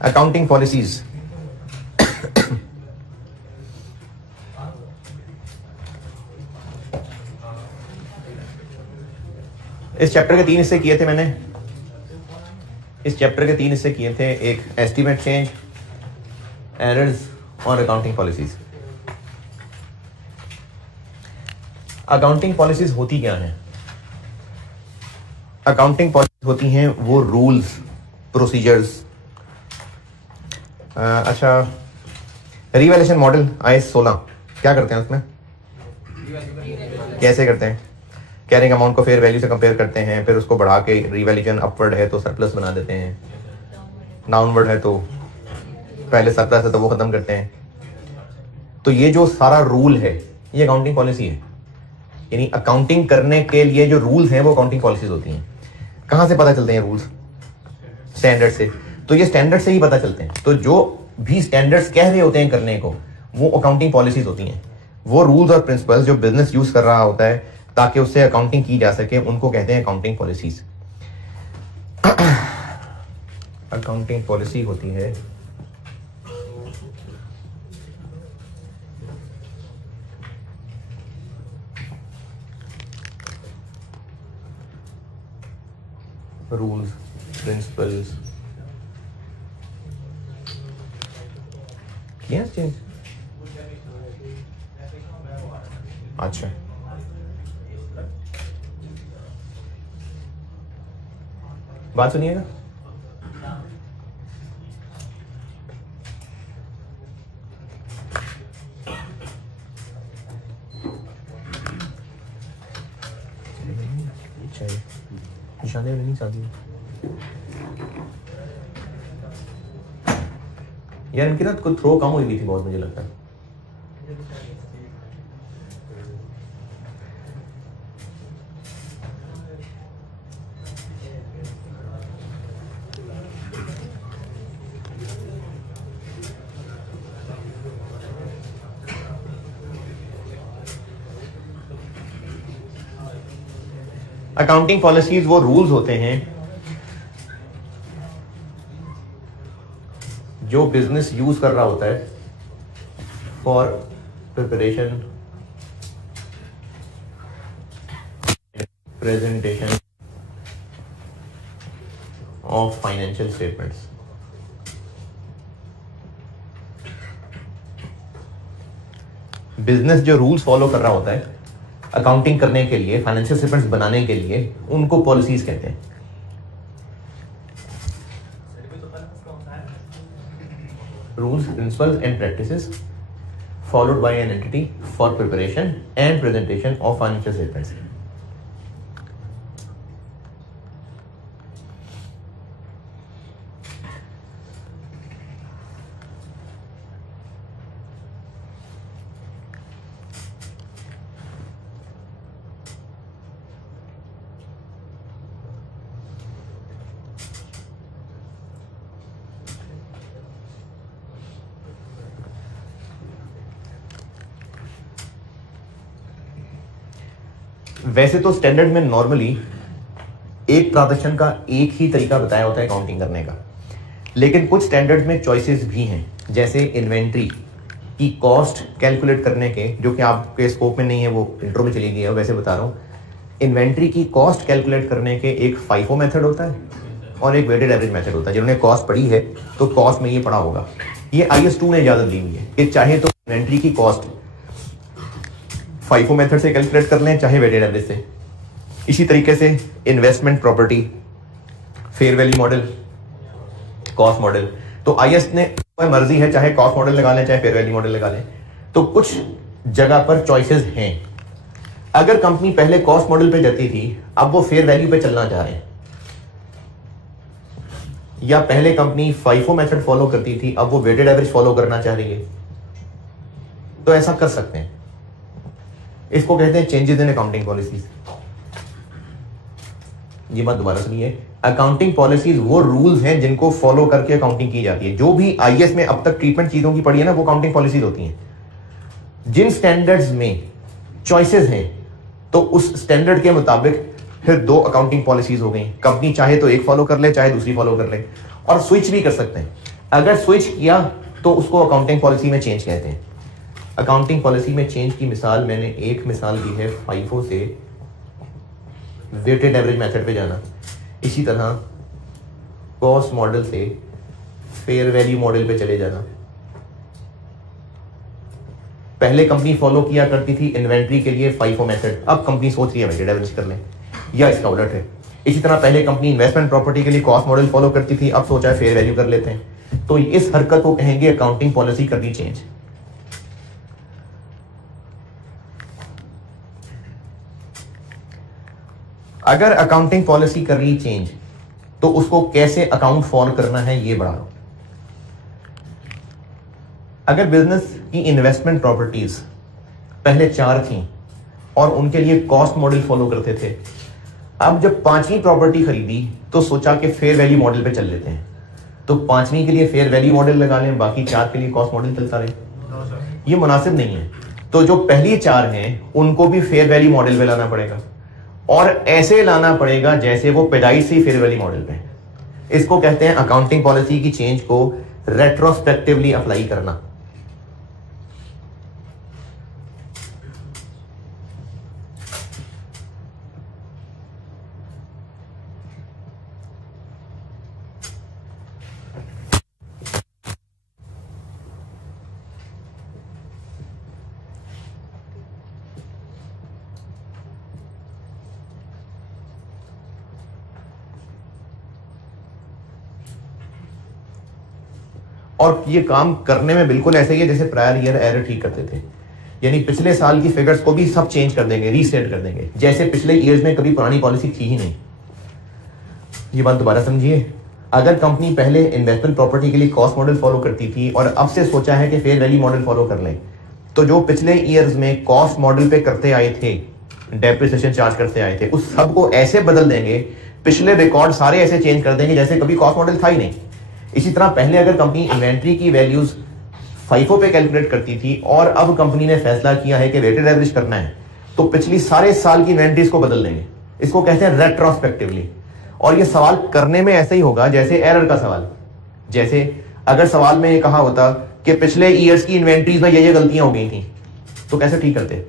Accounting policies. इस chapter के 3 हिस्से किए थे मैंने। इस चैप्टर के 3 हिस्से किए थे, एक एस्टीमेट चेंज, एरर्स और अकाउंटिंग पॉलिसीज। अकाउंटिंग पॉलिसीज होती क्या हैं? अकाउंटिंग पॉलिसीज होती हैं वो रूल्स, प्रोसीजर्स। अच्छा, रिवैल्यूएशन मॉडल IAS 16 क्या करते हैं उसमें? कैसे करते हैं? कैरिंग अमाउंट को फेयर वैल्यू से कंपेयर करते हैं, फिर उसको बढ़ा के रिवैल्यूएशन अपवर्ड है तो सरप्लस बना देते हैं, डाउनवर्ड है तो पहले सरप्लस है तो वो खत्म करते हैं। तो ये जो सारा रूल है ये अकाउंटिंग पॉलिसी है। यानी अकाउंटिंग करने के लिए जो रूल्स हैं वो अकाउंटिंग पॉलिसीज होती हैं। कहाँ से पता चलते हैं रूल्स? स्टैंडर्ड से। तो ये स्टैंडर्ड से ही पता चलते हैं। तो जो भी स्टैंडर्ड्स कह रहे होते हैं करने को वो अकाउंटिंग पॉलिसीज होती हैं। वो रूल्स और प्रिंसिपल्स जो बिजनेस यूज कर रहा होता है ताकि उससे अकाउंटिंग की जा सके उनको कहते हैं अकाउंटिंग पॉलिसीज। अकाउंटिंग पॉलिसी होती है रूल्स, प्रिंसिपल्स। किया चेंज? अच्छा, बात सुनिएगा। निशाने नहीं शादी यार, इनकी ना कुछ थ्रो कम हुई थी बहुत, मुझे लगता है। अकाउंटिंग पॉलिसीज वो रूल्स होते हैं जो बिजनेस यूज कर रहा होता है for preparation, presentation of financial statements. Business जो रूल्स फॉलो कर रहा होता है अकाउंटिंग करने के लिए, फाइनेंशियल स्टेटमेंट्स बनाने के लिए, उनको पॉलिसीज कहते हैं। Rules, principles and practices followed by an entity for preparation and presentation of financial statements. वैसे तो स्टैंडर्ड में नॉर्मली एक ट्रांजैक्शन का एक ही तरीका बताया होता है अकाउंटिंग करने का, लेकिन कुछ स्टैंडर्ड में चॉइसेस भी हैं। जैसे इन्वेंट्री की कॉस्ट कैलकुलेट करने के, जो कि आपके स्कोप में नहीं है, वो इंट्रो में चली गई है, वैसे बता रहा हूँ। इन्वेंट्री की कॉस्ट कैलकुलेट करने के एक FIFO मेथड होता है और एक वेटेड एवरेज मेथड होता है। जिन्होंने कॉस्ट पढ़ी है तो कॉस्ट में ये पढ़ा होगा। ये IAS 2 ने इजाजत दी हुई है कि चाहे तो इन्वेंट्री की कॉस्ट FIFO मेथड से कैलकुलेट कर लें, चाहे वेटेड एवरेज से। इसी तरीके से investment property, fair value model, cost model. तो IAS ने मर्जी है, चाहे कॉस्ट मॉडल लगा लें चाहे फेयर वैल्यू मॉडल लगा लें। तो कुछ जगह पर चॉइसेस हैं। अगर कंपनी पहले कॉस्ट मॉडल पे जाती थी, अब वो फेयर वैल्यू पे चलना चाह रहे हैं, या पहले कंपनी FIFO मेथड फॉलो करती थी, अब वो वेटेड एवरेज फॉलो करना चाह रही है, तो ऐसा कर सकते हैं। इसको कहते हैं चेंजेस इन अकाउंटिंग पॉलिसीज। ये बात दोबारा सुनिए, अकाउंटिंग पॉलिसीज वो रूल्स हैं जिनको फॉलो करके अकाउंटिंग की जाती है। जो भी IAS में अब तक ट्रीटमेंट चीजों की पड़ी है ना, वो अकाउंटिंग पॉलिसीज होती हैं। जिन स्टैंडर्ड्स में चॉइसेस हैं तो उस स्टैंडर्ड के मुताबिक फिर 2 अकाउंटिंग पॉलिसीज हो गई। कंपनी चाहे तो एक फॉलो कर ले, चाहे दूसरी फॉलो कर ले, और स्विच भी कर सकते हैं। अगर स्विच किया तो उसको अकाउंटिंग पॉलिसी में चेंज कहते हैं। अकाउंटिंग पॉलिसी में चेंज की मिसाल मैंने एक मिसाल दी है फाइफो से वेटेड एवरेज मेथड पे जाना, इसी तरह कॉस्ट मॉडल से फेयर वैल्यू मॉडल पे चले जाना। पहले कंपनी फॉलो किया करती थी इन्वेंट्री के लिए फाइफो मेथड, अब कंपनी सोच रही है वेटेड एवरेज कर लें, या इसका उलट है। इसी तरह पहले कंपनी इन्वेस्टमेंट प्रॉपर्टी के लिए कॉस्ट मॉडल फॉलो करती थी, अब सोचा है फेयर वैल्यू कर लेते हैं। तो इस हरकत को कहेंगे अकाउंटिंग पॉलिसी करनी चेंज। अगर अकाउंटिंग पॉलिसी करनी चेंज तो उसको कैसे अकाउंट फॉलो करना है ये बढ़ा लो। अगर बिजनेस की इन्वेस्टमेंट प्रॉपर्टीज पहले 4 थी और उनके लिए कॉस्ट मॉडल फॉलो करते थे, अब जब 5वीं प्रॉपर्टी खरीदी तो सोचा कि फेयर वैल्यू मॉडल पे चल लेते हैं, तो 5वीं के लिए फेयर वैल्यू मॉडल लगा लें, बाकी 4 के लिए कॉस्ट मॉडल चलता रहे। ये मुनासिब नहीं है। तो जो पहली 4 हैं उनको भी फेयर वैल्यू मॉडल में लाना पड़ेगा, और ऐसे लाना पड़ेगा जैसे वो पैदाइश से फेयर वैल्यू मॉडल पे। इसको कहते हैं अकाउंटिंग पॉलिसी की चेंज को रेट्रोस्पेक्टिवली अप्लाई करना। और ये काम करने में बिल्कुल ऐसे ही है जैसे प्रायर ईयर एरर ठीक करते थे, यानी पिछले साल की फिगर्स को भी सब चेंज कर देंगे, रीसेट कर देंगे, जैसे पिछले ईयर्स में कभी पुरानी पॉलिसी थी ही नहीं। ये बात दोबारा समझिए। अगर कंपनी पहले इन्वेस्टमेंट प्रॉपर्टी के लिए कॉस्ट मॉडल फॉलो करती थी और अब से सोचा है कि फेयर वैल्यू मॉडल फॉलो कर लें, तो जो पिछले ईयर्स में कॉस्ट मॉडल पे करते आए थे, डेप्रिसिएशन चार्ज करते आए थे, उस सब को ऐसे बदल देंगे, पिछले रिकॉर्ड सारे ऐसे चेंज कर देंगे जैसे कभी कॉस्ट मॉडल था ही नहीं। इसी तरह पहले अगर कंपनी इन्वेंट्री की वैल्यूज फाइफो पे कैलकुलेट करती थी और अब कंपनी ने फैसला किया है कि वेटेड एवरेज करना है, तो पिछली सारे साल की इन्वेंट्रीज को बदल देंगे। इसको कहते हैं रेट्रोस्पेक्टिवली। और ये सवाल करने में ऐसे ही होगा जैसे एरर का सवाल। जैसे अगर सवाल में ये कहा होता कि पिछले ईयर्स की इन्वेंट्रीज में ये गलतियां हो गई थी, तो कैसे ठीक करते?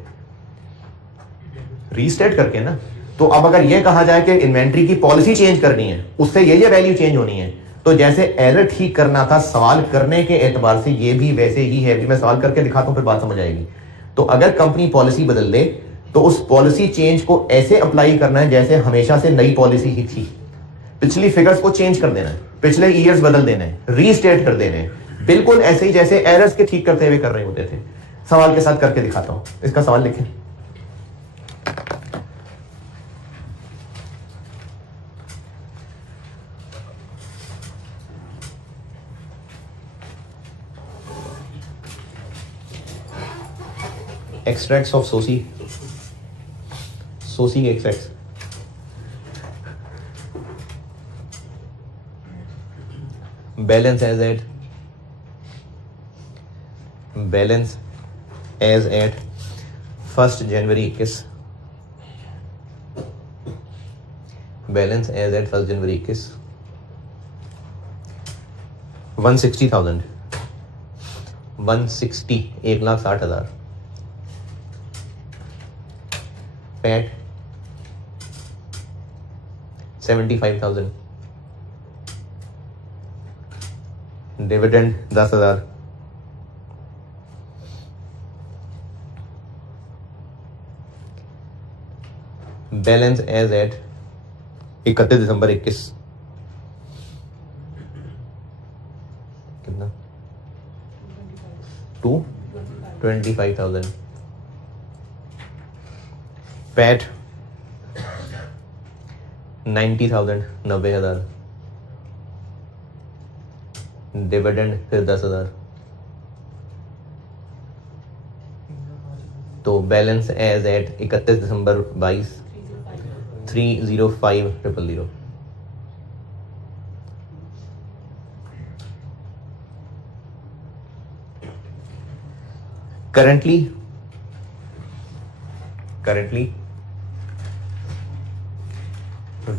रीस्टेट करके ना। तो अब अगर ये कहा जाए कि इन्वेंट्री की पॉलिसी चेंज करनी है, उससे ये वैल्यू चेंज होनी है, तो जैसे एरर ठीक करना था सवाल करने के एतबार से, ये भी वैसे ही है। मैं सवाल करके दिखाता हूं फिर बात समझ आएगी। तो अगर कंपनी पॉलिसी बदल दे तो उस पॉलिसी चेंज को ऐसे अप्लाई करना है जैसे हमेशा से नई पॉलिसी ही थी। पिछली फिगर्स को चेंज कर देना है, पिछले ईयर्स बदल देने हैं, रीस्टेट कर देने हैं, बिल्कुल ऐसे ही जैसे एरर्स के ठीक करते हुए कर रहे होते थे। सवाल के साथ करके दिखाता हूं। इसका सवाल लिखें। एक्सट्रैक्ट्स ऑफ सोसी, सोसी के extracts. Balance as at, balance as at 1 जनवरी 21, बैलेंस एज एट 1 जनवरी 21 160,000, 160, 1,60,000। PAT 75,000, dividend 10,000, balance as at 31 दिसंबर 21 कितना? 25,000। पैट 90,000, 90,000। डिविडेंड फिर 10,000। तो बैलेंस एज एट 31 दिसंबर 22 305,000। Currently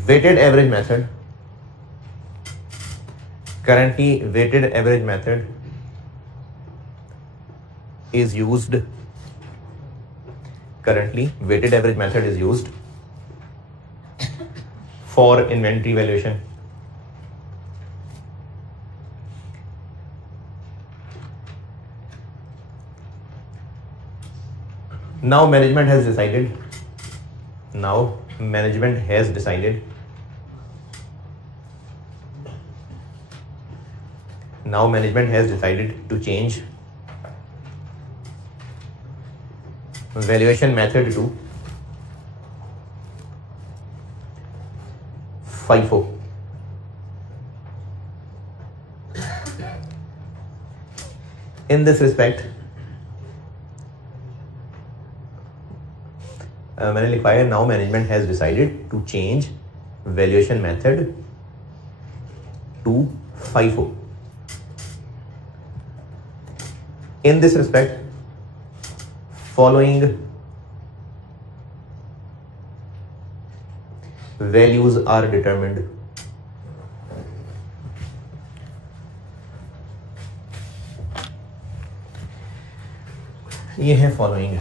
weighted average method Currently, weighted average method is used. Currently, weighted average method is used for inventory valuation. Now management has decided. Now management has decided. Now management has decided to change valuation method to FIFO. In this respect, मैंने लिखा है now management has decided to change valuation method to FIFO. In this respect, following values are determined. ये है following.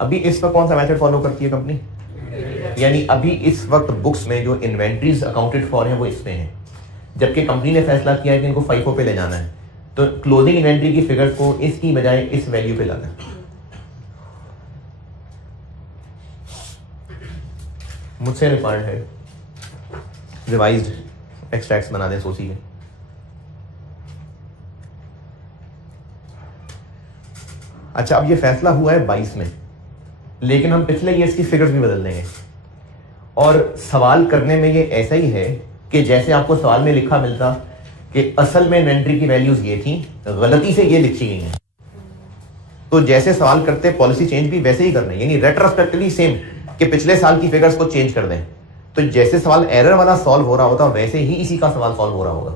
अभी इस वक्त कौन सा मेथड फॉलो करती है कंपनी? यानी अभी इस वक्त बुक्स में जो इन्वेंट्रीज अकाउंटेड फॉर हैं वो इसमें हैं, जबकि कंपनी ने फैसला किया है कि इनको फाइफो पे ले जाना है, तो क्लोजिंग इन्वेंट्री की फिगर्स को इसकी बजाय इस वैल्यू पे लाना है। मुझसे रिक्वायर्ड है रिवाइज्ड एक्सट्रैक्ट्स बना दें सोची के। अच्छा, अब ये फैसला हुआ है 22 में, लेकिन हम पिछले ईयर्स की फिगर्स भी बदल देंगे। और सवाल करने में ये ऐसा ही है कि जैसे आपको सवाल में लिखा मिलता कि असल में इन्वेंट्री की वैल्यूज ये थी, गलती से ये लिखी गई हैं, तो जैसे सवाल करते पॉलिसी चेंज भी वैसे ही करना है, यानी रेट्रोस्पेक्टिवली सेम कि पिछले साल की फिगर्स को चेंज कर दें। तो जैसे सवाल एरर वाला सॉल्व हो रहा होता वैसे ही इसी का सवाल सॉल्व हो रहा होगा।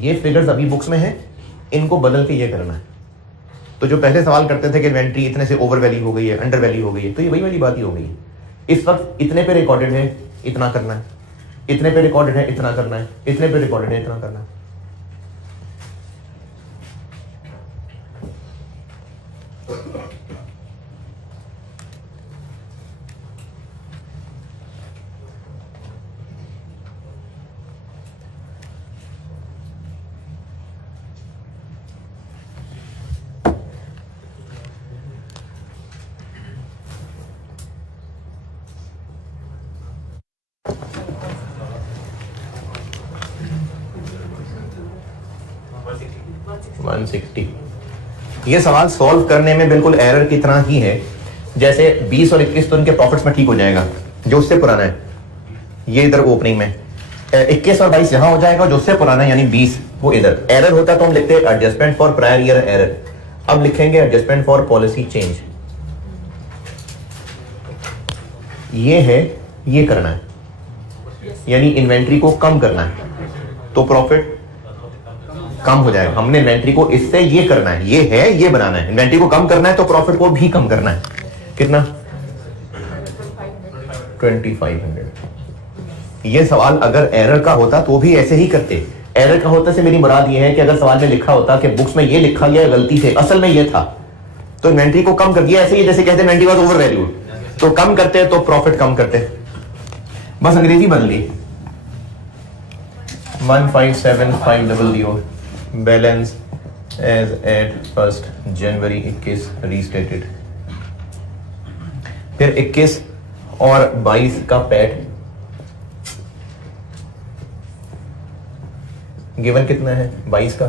ये फिगर्स अभी बुक्स में है, इनको बदल के ये करना है। तो जो पहले सवाल करते थे कि इन्वेंट्री इतने से ओवर वैल्यू हो गई है, अंडर वैल्यू हो गई है, तो ये वही वाली बात ही हो गई है। इस वक्त इतने पे रिकॉर्डेड है, इतना करना है, इतने पे रिकॉर्डेड है, इतना करना है, इतने पे रिकॉर्डेड है, इतना करना है। ये सवाल सॉल्व करने में बिल्कुल एरर की तरह ही है, जैसे 20 और 21 तो इनके प्रॉफिट्स में ठीक हो जाएगा, जो उससे पुराना है ये इधर ओपनिंग में, 21 और 22 यहां हो जाएगा, जो उससे पुराना है यानी 20 वो इधर। एरर होता तो हम लिखते हैं adjustment for prior year error, अब लिखेंगे एडजस्टमेंट फॉर पॉलिसी चेंज। ये है, ये करना है, यानी इन्वेंट्री को कम करना है तो प्रॉफिट कम हो जाएगा। हमने इन्वेंट्री को इससे ये करना है, ये है, ये बनाना है, इन्वेंट्री को कम करना है तो प्रॉफिट को भी कम करना है। कितना? 2500। ये सवाल अगर एरर का होता तो भी ऐसे ही करते। एरर का होता से मेरी मुराद ये है कि अगर सवाल में लिखा होता कि बुक्स में ये लिखा गया गलती से, असल में ये था, तो इन्वेंट्री को कम कर दिया। ऐसे ही जैसे कहते हैं इन्वेंट्री वाज ओवर वैल्यू, तो कम करते तो प्रॉफिट कम करते, बस अंग्रेजी बदली। 15750 बैलेंस एज एट 1 जनवरी 21 रीस्टेटेड। फिर 21 और 22 का पैट गिवन कितना है? 22 का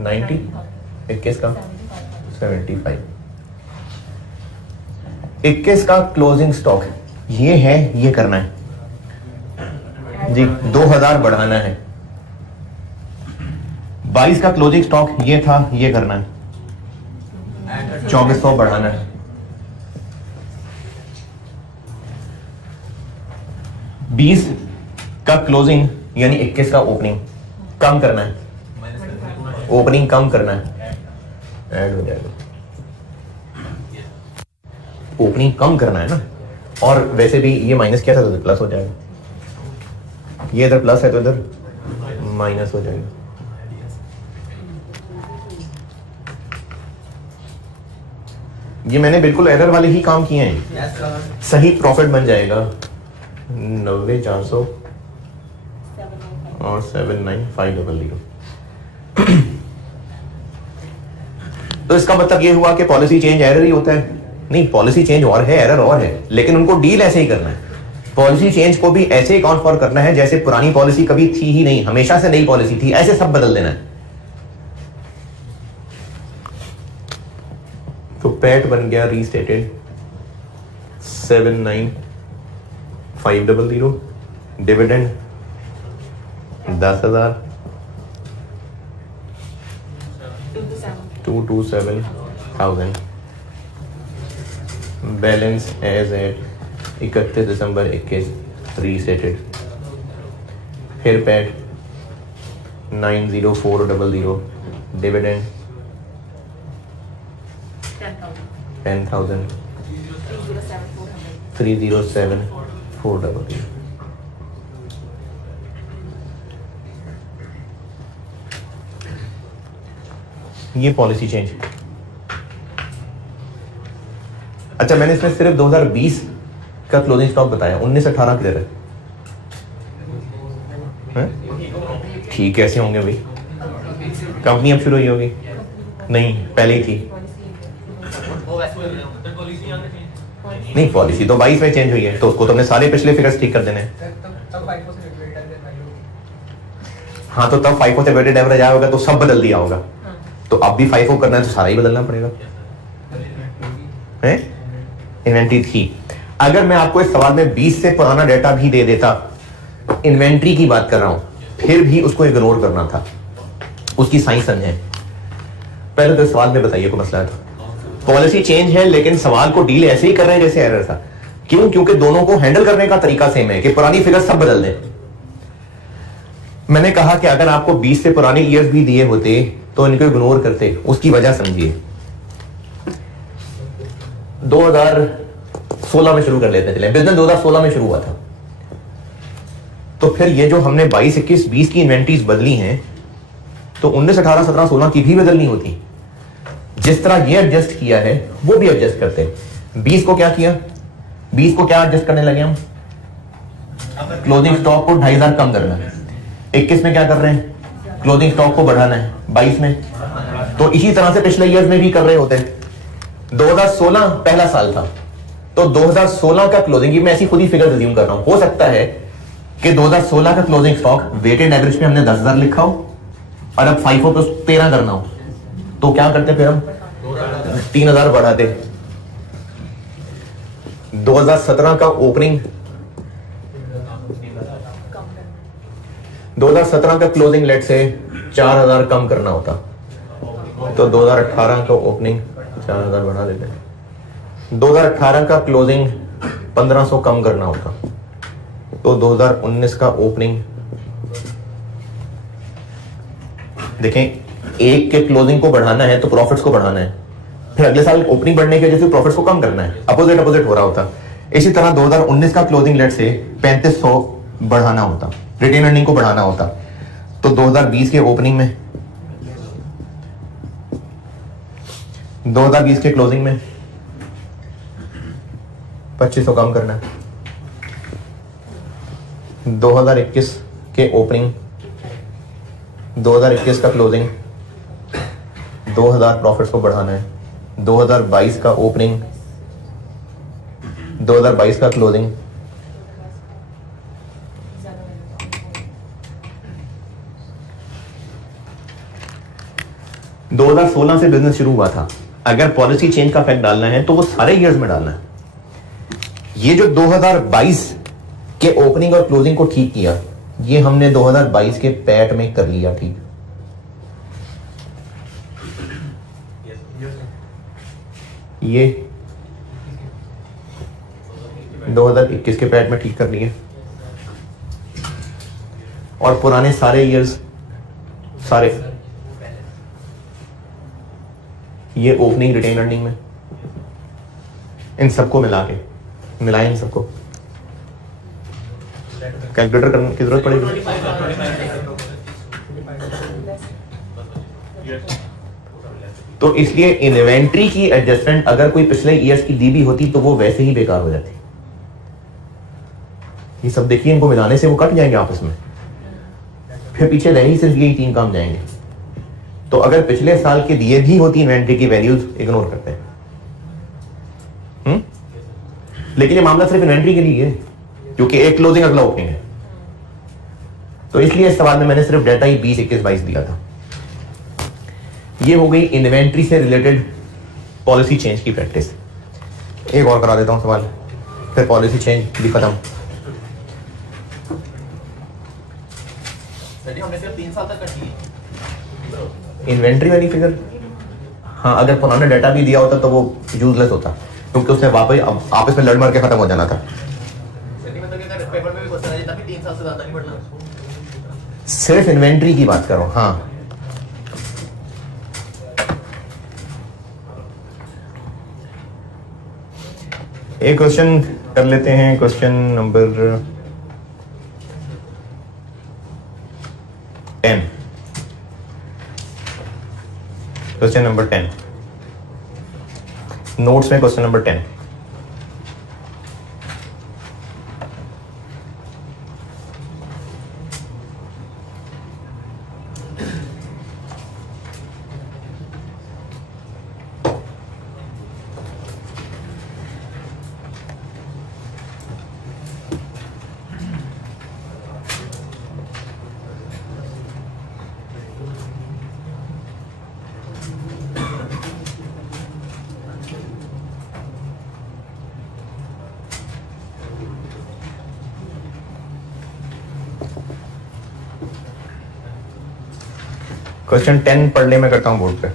90, 21 का 75। 21 का क्लोजिंग स्टॉक ये है, ये करना है जी, 2000 बढ़ाना है। 22 का क्लोजिंग स्टॉक ये था, ये करना है, 2400 बढ़ाना है। 20 का क्लोजिंग यानी 21 का ओपनिंग कम करना है, ओपनिंग कम करना है, ऐड हो जाएगा, ओपनिंग कम करना है ना। और वैसे भी ये माइनस किया था तो प्लस हो जाएगा, ये इधर प्लस है तो इधर माइनस हो जाएगा। ये मैंने बिल्कुल एरर वाले ही काम किए हैं। सही प्रॉफिट बन जाएगा 90,400 और 79,500। तो इसका मतलब ये हुआ कि पॉलिसी चेंज एरर ही होता है? नहीं, पॉलिसी चेंज और है, एरर और है, लेकिन उनको डील ऐसे ही करना है। पॉलिसी चेंज को भी ऐसे अकाउंट फॉर करना है जैसे पुरानी पॉलिसी कभी थी ही नहीं, हमेशा से नई पॉलिसी थी, ऐसे सब बदल देना है। तो पैट बन गया restated 79,500, dividend 10,000, 227,000, balance as at 31 दिसंबर 21 रीसेटेड। फिर पैट 90400, डिविडेंड 10,000, 307,400। ये पॉलिसी चेंज। अच्छा, मैंने इसमें सिर्फ 2020 का क्लोजिंग स्टॉक बताया, 19-18 किधर है? ठीक, कैसे होंगे भाई? कंपनी अब शुरू हुई होगी? नहीं, पहले ही थी। नहीं, पॉलिसी तो 22 में चेंज हुई है, तो उसको तुमने सारे पिछले फिगर्स ठीक कर देने हैं। हाँ, तो तब FIFO से वेटेड एवरेज आया होगा तो सब बदल दिया होगा। तो अब भी FIFO करना है तो सारा ही बदलना पड़ेगा। है इन्वेंट्री थी। अगर मैं आपको इस सवाल में 20 से पुराना डेटा भी दे देता, इन्वेंट्री की बात कर रहा हूं, फिर भी उसको इग्नोर करना था, उसकी साइंस समझें। पहले तो इस सवाल में बताइए कोई मसला था? पॉलिसी चेंज है लेकिन सवाल को डील ऐसे ही कर रहे हैं जैसे एरर था। क्यों? क्योंकि दोनों को हैंडल करने का तरीका सेम है कि पुरानी फिगर सब बदल दें। मैंने कहा कि अगर आपको 20 से पुराने ईयर्स भी दिए होते तो इनको इग्नोर करते, उसकी वजह समझिए। 2016 में शुरू कर लेते, चले बिजनेस 2016 में शुरू हुआ था, तो फिर ये जो हमने 22, 21, 20 की इन्वेंट्रीज बदली हैं, तो 19, 18, 17, 16 की भी बदलनी होती। जिस तरह ये एडजस्ट किया है वो भी एडजस्ट करते। 20 को क्या किया? 20 को क्या एडजस्ट करने लगे हम? क्लोजिंग स्टॉक को 2,500 कम करना है। 21 में क्या कर रहे हैं? क्लोजिंग स्टॉक को बढ़ाना है। 22 में तो इसी तरह से पिछले ईयर्स में भी कर रहे होते हैं। 2016 पहला साल था, तो 2016 का क्लोजिंग, ये मैं ऐसी खुद ही फिगर रिज्यूम कर रहा हूं, हो सकता है कि 2016 का क्लोजिंग स्टॉक वेटेड एवरेज पे हमने 10,000 लिखा हो और अब FIFO पे 13 करना हो, तो क्या करते फिर हम 3,000 बढ़ाते। 2017 का ओपनिंग, 2017 का क्लोजिंग लेट से 4,000 कम करना होता, तो 2018 का ओपनिंग 4,000 बढ़ा देते हैं। 2018 का क्लोजिंग 1,500 कम करना होता, तो 2019 का ओपनिंग, देखें, एक के क्लोजिंग को बढ़ाना है तो प्रॉफिट्स को बढ़ाना है, फिर अगले साल ओपनिंग बढ़ने की वजह से प्रॉफिट्स को कम करना है, अपोजिट अपोजिट हो रहा होता। इसी तरह 2019 का क्लोजिंग लेट से 3,500 बढ़ाना होता, रिटेन अर्निंग को बढ़ाना होता, तो 2020 के ओपनिंग में, 2020 के क्लोजिंग में 2,500 कम करना है। 2021 के ओपनिंग, 2021 का क्लोजिंग 2000 प्रॉफिट्स को बढ़ाना है, 2022 का ओपनिंग, 2022 का क्लोजिंग, दो 2016 से बिजनेस शुरू हुआ था। अगर पॉलिसी चेंज का फैक्ट डालना है तो वो सारे ईयर्स में डालना है। ये जो 2022 के ओपनिंग और क्लोजिंग को ठीक किया, ये हमने 2022 के पैट में कर लिया ठीक। ये 2021 के पैट में ठीक कर लिए, और पुराने सारे ईयर्स सारे ये ओपनिंग रिटेन अर्निंग में, इन सबको मिला के मिलाएं, इन सबको कैलकुलेटर करने की जरूरत पड़ेगी। तो इसलिए इन्वेंट्री की एडजस्टमेंट अगर कोई पिछले ईयर्स की दी भी होती तो वो वैसे ही बेकार हो जाती। ये सब देखिए, इनको मिलाने से वो कट जाएंगे आपस में, फिर पीछे रह ही सिर्फ यही 3 काम जाएंगे। तो अगर पिछले साल के दिए भी होती इन्वेंट्री की वैल्यूज इग्नोर करते हैं। लेकिन ये मामला सिर्फ इन्वेंट्री के लिए है, क्योंकि एक क्लोजिंग अगला ओपनिंग है। तो इसलिए इस सवाल में मैंने सिर्फ डाटा ही 20, 21, 22 दिया था। ये हो गई इन्वेंट्री से रिलेटेड पॉलिसी चेंज की प्रैक्टिस। एक और करा देता हूं सवाल, फिर पॉलिसी चेंज भी खत्म। हमने सिर्फ 3 साल तक कर दी इन्वेंट्री वाली फिगर, हाँ, अगर पुराना डाटा भी दिया होता तो वो यूजलेस होता, क्योंकि उसने वापस आपस में लड़ मर के खत्म हो जाना था। पेपर में भी क्वेश्चन है, तभी 3 साल से ज्यादा नहीं बढ़ना। सिर्फ इन्वेंट्री की बात करो। हाँ, एक क्वेश्चन कर लेते हैं, question number 10। Question number 10 notes में, क्वेश्चन नंबर 10। क्वेश्चन 10 पढ़ ले, मैं करता हूं बोर्ड पे।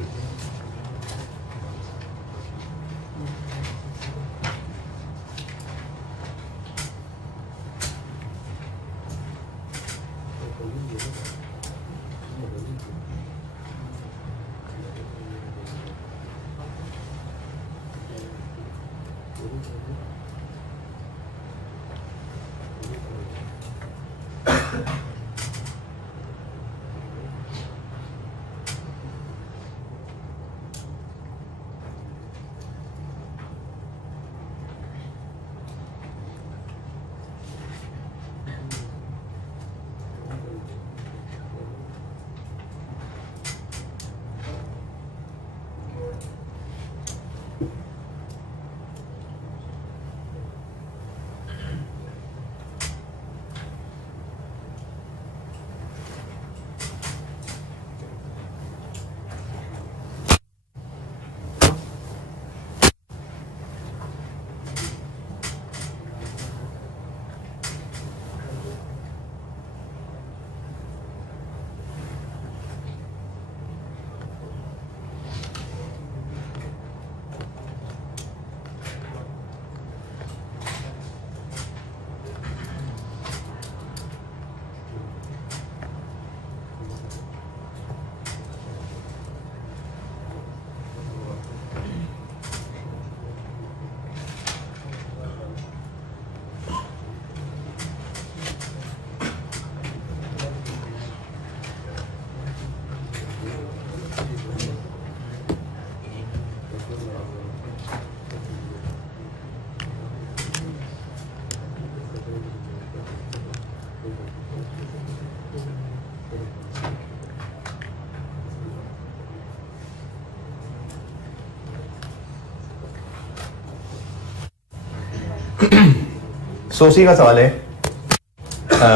सोसी का सवाल है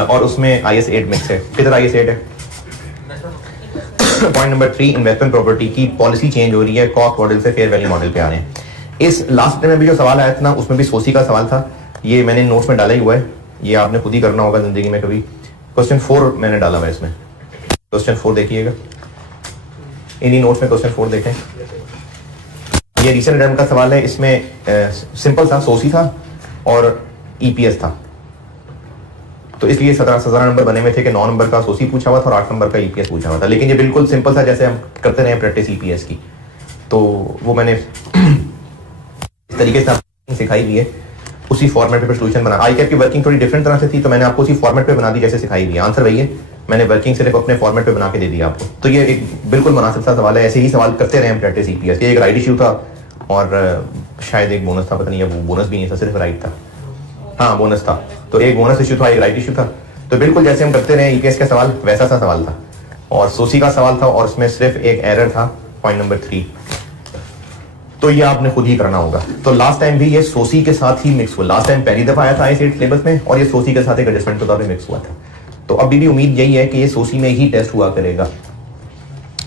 और उसमें IS-8 मिक्स है। किधर IS-8 है? पॉइंट नंबर 3, इन्वेस्टमेंट प्रॉपर्टी की पॉलिसी चेंज हो रही है, कॉस्ट मॉडल से फेयर वैल्यू मॉडल पे आ रहे हैं। इस लास्ट में भी जो सवाल आया था ना, उसमें भी सोसी का सवाल था। ये मैंने नोट्स में डाला ही हुआ है, ये आपने खुद ही करना होगा जिंदगी में कभी। क्वेश्चन 4 मैंने डाला हुआ है इसमें, क्वेश्चन 4 देखिएगा, इन्हीं नोट्स में क्वेश्चन 4 देखें। ये रीसेंट रिटर्न का सवाल है। इसमें सिंपल था, सोसी था और EPS था, तो इसलिए 17 नंबर बने हुए थे कि 9 नंबर का सोसी पूछा हुआ था और 8 नंबर का EPS पूछा हुआ था। लेकिन ये बिल्कुल सिंपल था, जैसे हम करते रहे प्रैक्टिस EPS की, तो वो मैंने इस तरीके से सिखाई हुई है, उसी फॉर्मेट पे सोल्यूशन बना। आई कैप की वर्किंग थोड़ी डिफरेंट तरह से थी, तो मैंने आपको उसी फॉर्मेट पे बना दी जैसे सिखाई हुई है। आंसर वही है, मैंने वर्किंग सिर्फ अपने फॉर्मेट पे बना के दे दिया आपको। तो ये एक बिल्कुल मुनासिब सा सवाल है, ऐसे ही सवाल करते रहे हम प्रैक्टिस EPS के। एक राइट इशू था और शायद एक बोनस था, पता नहीं, वो बोनस भी नहीं था, सिर्फ राइट था। हाँ बोनस था, तो एक बोनस इशू था, एक राइट इशू था। तो बिल्कुल जैसे हम करते रहे EPS का सवाल, वैसा सा सवाल था। और सोसी का सवाल था और उसमें सिर्फ एक एरर था, पॉइंट नंबर 3। तो ये आपने खुद ही करना होगा। तो लास्ट टाइम भी ये सोसी के साथ ही मिक्स हुआ। लास्ट टाइम पहली दफा आया था IS-8 सिलेबस में और ये सोसी के साथ एक एडजस्टमेंट के तौर पे मिक्स हुआ था। तो अभी भी उम्मीद यही है कि ये सोसी में ही टेस्ट हुआ करेगा।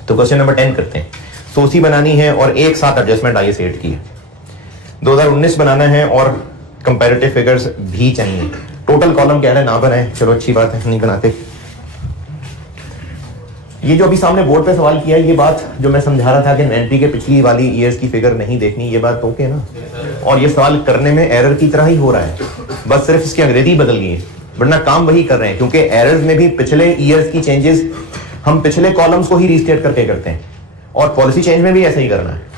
तो क्वेश्चन नंबर 10 करते हैं। सोसी बनानी है और एक साथ एडजस्टमेंट IS-8 की है। 2019 बनाना है और कंपैरेटिव फिगर्स भी चाहिए। टोटल कॉलम कह रहे हैं ना बनाए, चलो अच्छी बात है, नहीं बनाते। ये जो अभी सामने बोर्ड पे सवाल किया है, ये बात जो मैं समझा रहा था कि इन्वेंट्री के पिछली वाली ईयर्स की फिगर नहीं देखनी, ये बात ओके ना। और ये सवाल करने में एरर की तरह ही हो रहा है, बस सिर्फ इसकी अंग्रेजी बदल गई है, वरना काम वही कर रहे हैं। क्योंकि एरर्स में भी पिछले ईयर्स की चेंजेस हम पिछले कॉलम्स को ही रीस्टेट करके करते हैं, और पॉलिसी चेंज में भी ऐसा ही करना है।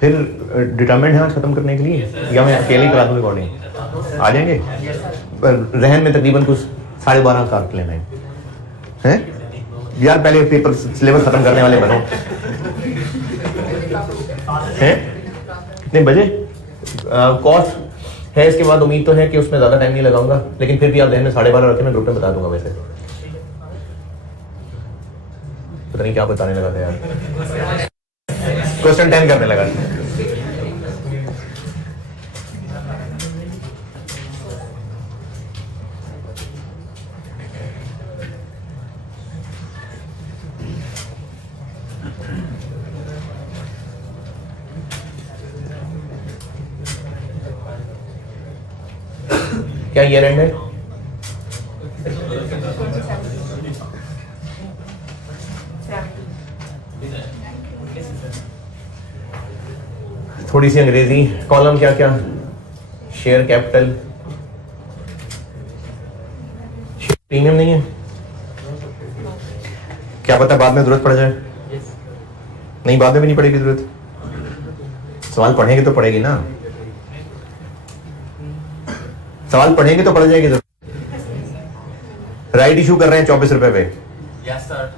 फिर डिटरमिनेंट है आज खत्म करने के लिए, या मैं अकेले ही करा दूं रिकॉर्डिंग? आ जाएंगे? रहन में तकरीबन कुछ 12:30 काट लेना है यार। पहले पेपर सिलेबस खत्म करने वाले बनो हैं। कितने बजे कॉस्ट है? इसके बाद उम्मीद तो है कि उसमें ज्यादा टाइम नहीं लगाऊंगा, लेकिन फिर भी आप रहन में 12:30 रखें, मैं ग्रुप में बता दूंगा। वैसे पता नहीं क्या बताने लगा था यार। क्वेश्चन 10 करने लगा। क्या ईयर एंड है? थोड़ी सी अंग्रेजी। कॉलम क्या क्या? शेयर कैपिटल, शेयर प्रीमियम नहीं है, क्या पता बाद में जरूरत पड़ जाए। नहीं, बाद में भी नहीं पड़ेगी जरूरत। सवाल पढ़ेंगे तो पड़ेगी ना, सवाल पढ़ेंगे तो पड़ जाएगी जरूरत। राइट इशू कर रहे हैं 24 रुपए पे। यस सर,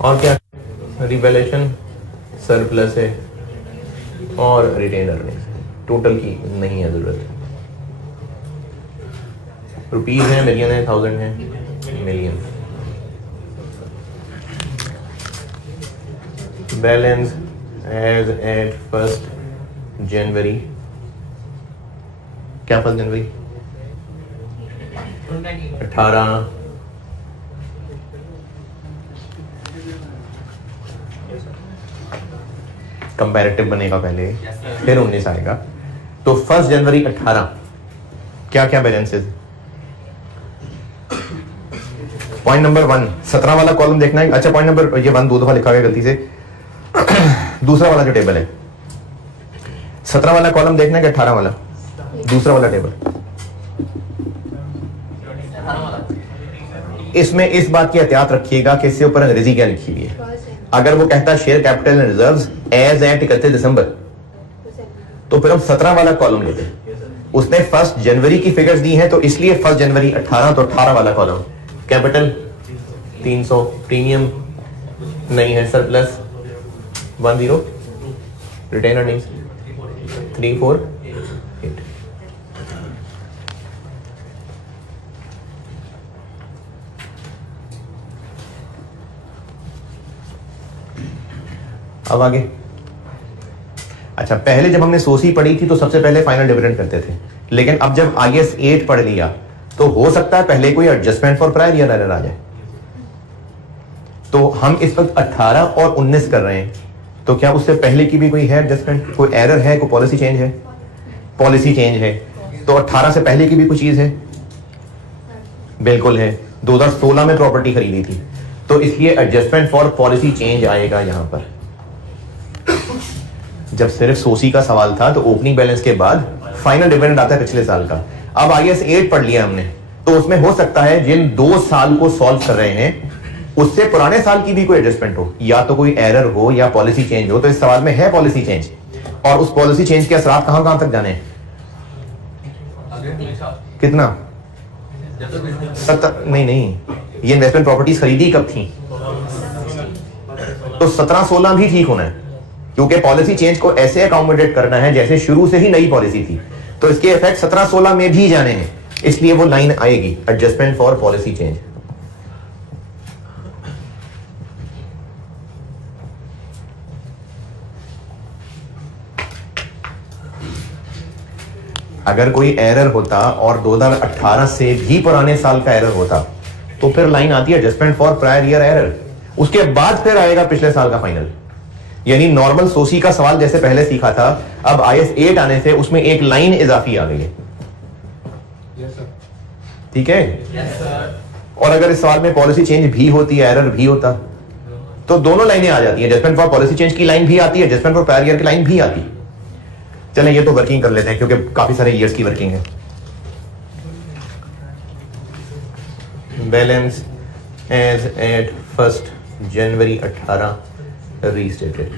और क्या? रिवैल्यूएशन सरप्लस है और रिटेन अर्निंग्स, टोटल की नहीं है जरूरत। रुपीज है, मिलियन है, थाउजेंड है, मिलियन। बैलेंस एज एट 1 जनवरी। क्या 1 जनवरी? 18 कंपैरेटिव बनेगा पहले, फिर 19 आएगा। तो 1 जनवरी 18 क्या क्या बैलेंसेस? पॉइंट नंबर 1 17 वाला कॉलम देखना है। अच्छा, पॉइंट नंबर ये 1 2 दफा लिखा गया गलती से। दूसरा वाला जो टेबल है 17 वाला कॉलम देखना है कि 18 वाला, दूसरा वाला टेबल। इसमें इस बात की एहतियात रखिएगा कि इससे ऊपर अंग्रेजी क्या लिखी हुई है। अगर वो कहता है share capital and reserves as at 31 दिसंबर, तो फिर हम 17 वाला कॉलम लेते हैं। उसने 1 जनवरी की फिगर्स दी हैं, तो इसलिए 1 जनवरी 18, तो 18 वाला कॉलम। कैपिटल 300, प्रीमियम नहीं है, सरप्लस 10, रिटेन अर्निंग्स 348। अब आगे, अच्छा पहले जब हमने सोसी पढ़ी थी तो सबसे पहले फाइनल डिविडेंड करते थे, लेकिन अब जब IAS 8 पढ़ लिया तो हो सकता है पहले कोई adjustment for prior year error आ जाए। तो हम इस वक्त 18 और 19 कर रहे हैं, तो क्या उससे पहले की भी कोई है एडजस्टमेंट, कोई एरर है, कोई पॉलिसी चेंज है? पॉलिसी चेंज है, तो 18 से पहले की भी कोई चीज है? बिल्कुल है, 2016 में प्रॉपर्टी खरीदी थी, तो इसलिए एडजस्टमेंट फॉर पॉलिसी चेंज आएगा यहां पर। जब सिर्फ सोसी का सवाल था तो ओपनिंग बैलेंस के बाद फाइनल डिविडेंड आता है पिछले साल का। अब IAS 8 पढ़ लिया हमने, तो उसमें हो सकता है जिन 2 साल को सॉल्व कर रहे हैं उससे पुराने साल की भी कोई एडजस्टमेंट हो, या तो कोई एरर हो या पॉलिसी चेंज हो। तो इस सवाल में है पॉलिसी चेंज, और उस पॉलिसी चेंज के असरात कहां कहां तक जाने हैं? कितना? 70? नहीं, ये इन्वेस्टमेंट प्रॉपर्टीज खरीदी कब थी? तो 17-16 भी ठीक होना है, क्योंकि पॉलिसी चेंज को ऐसे अकोमोडेट करना है जैसे शुरू से ही नई पॉलिसी थी, तो इसके इफेक्ट 17-16 में भी जाने हैं, इसलिए वो लाइन आएगी एडजस्टमेंट फॉर पॉलिसी चेंज। अगर कोई एरर होता और 2018 से भी पुराने साल का एरर होता तो फिर लाइन आती है adjustment for prior year error, उसके बाद फिर आएगा पिछले साल का फाइनल। यानी नॉर्मल सोसी का सवाल जैसे पहले सीखा था, अब IAS 8 आने से उसमें एक लाइन इजाफी आ गई है। ठीक है? और अगर इस सवाल में पॉलिसी चेंज भी होती, एरर भी होता, तो दोनों लाइनें आ जाती है, एडजस्टमेंट फॉर पॉलिसी चेंज की लाइन भी आती है, एडजस्टमेंट फॉर प्रायर ईयर की लाइन भी आती है। चलें ये तो वर्किंग कर लेते हैं क्योंकि काफी सारे ईयर्स की वर्किंग है। Balance as at 1 January 18 restated.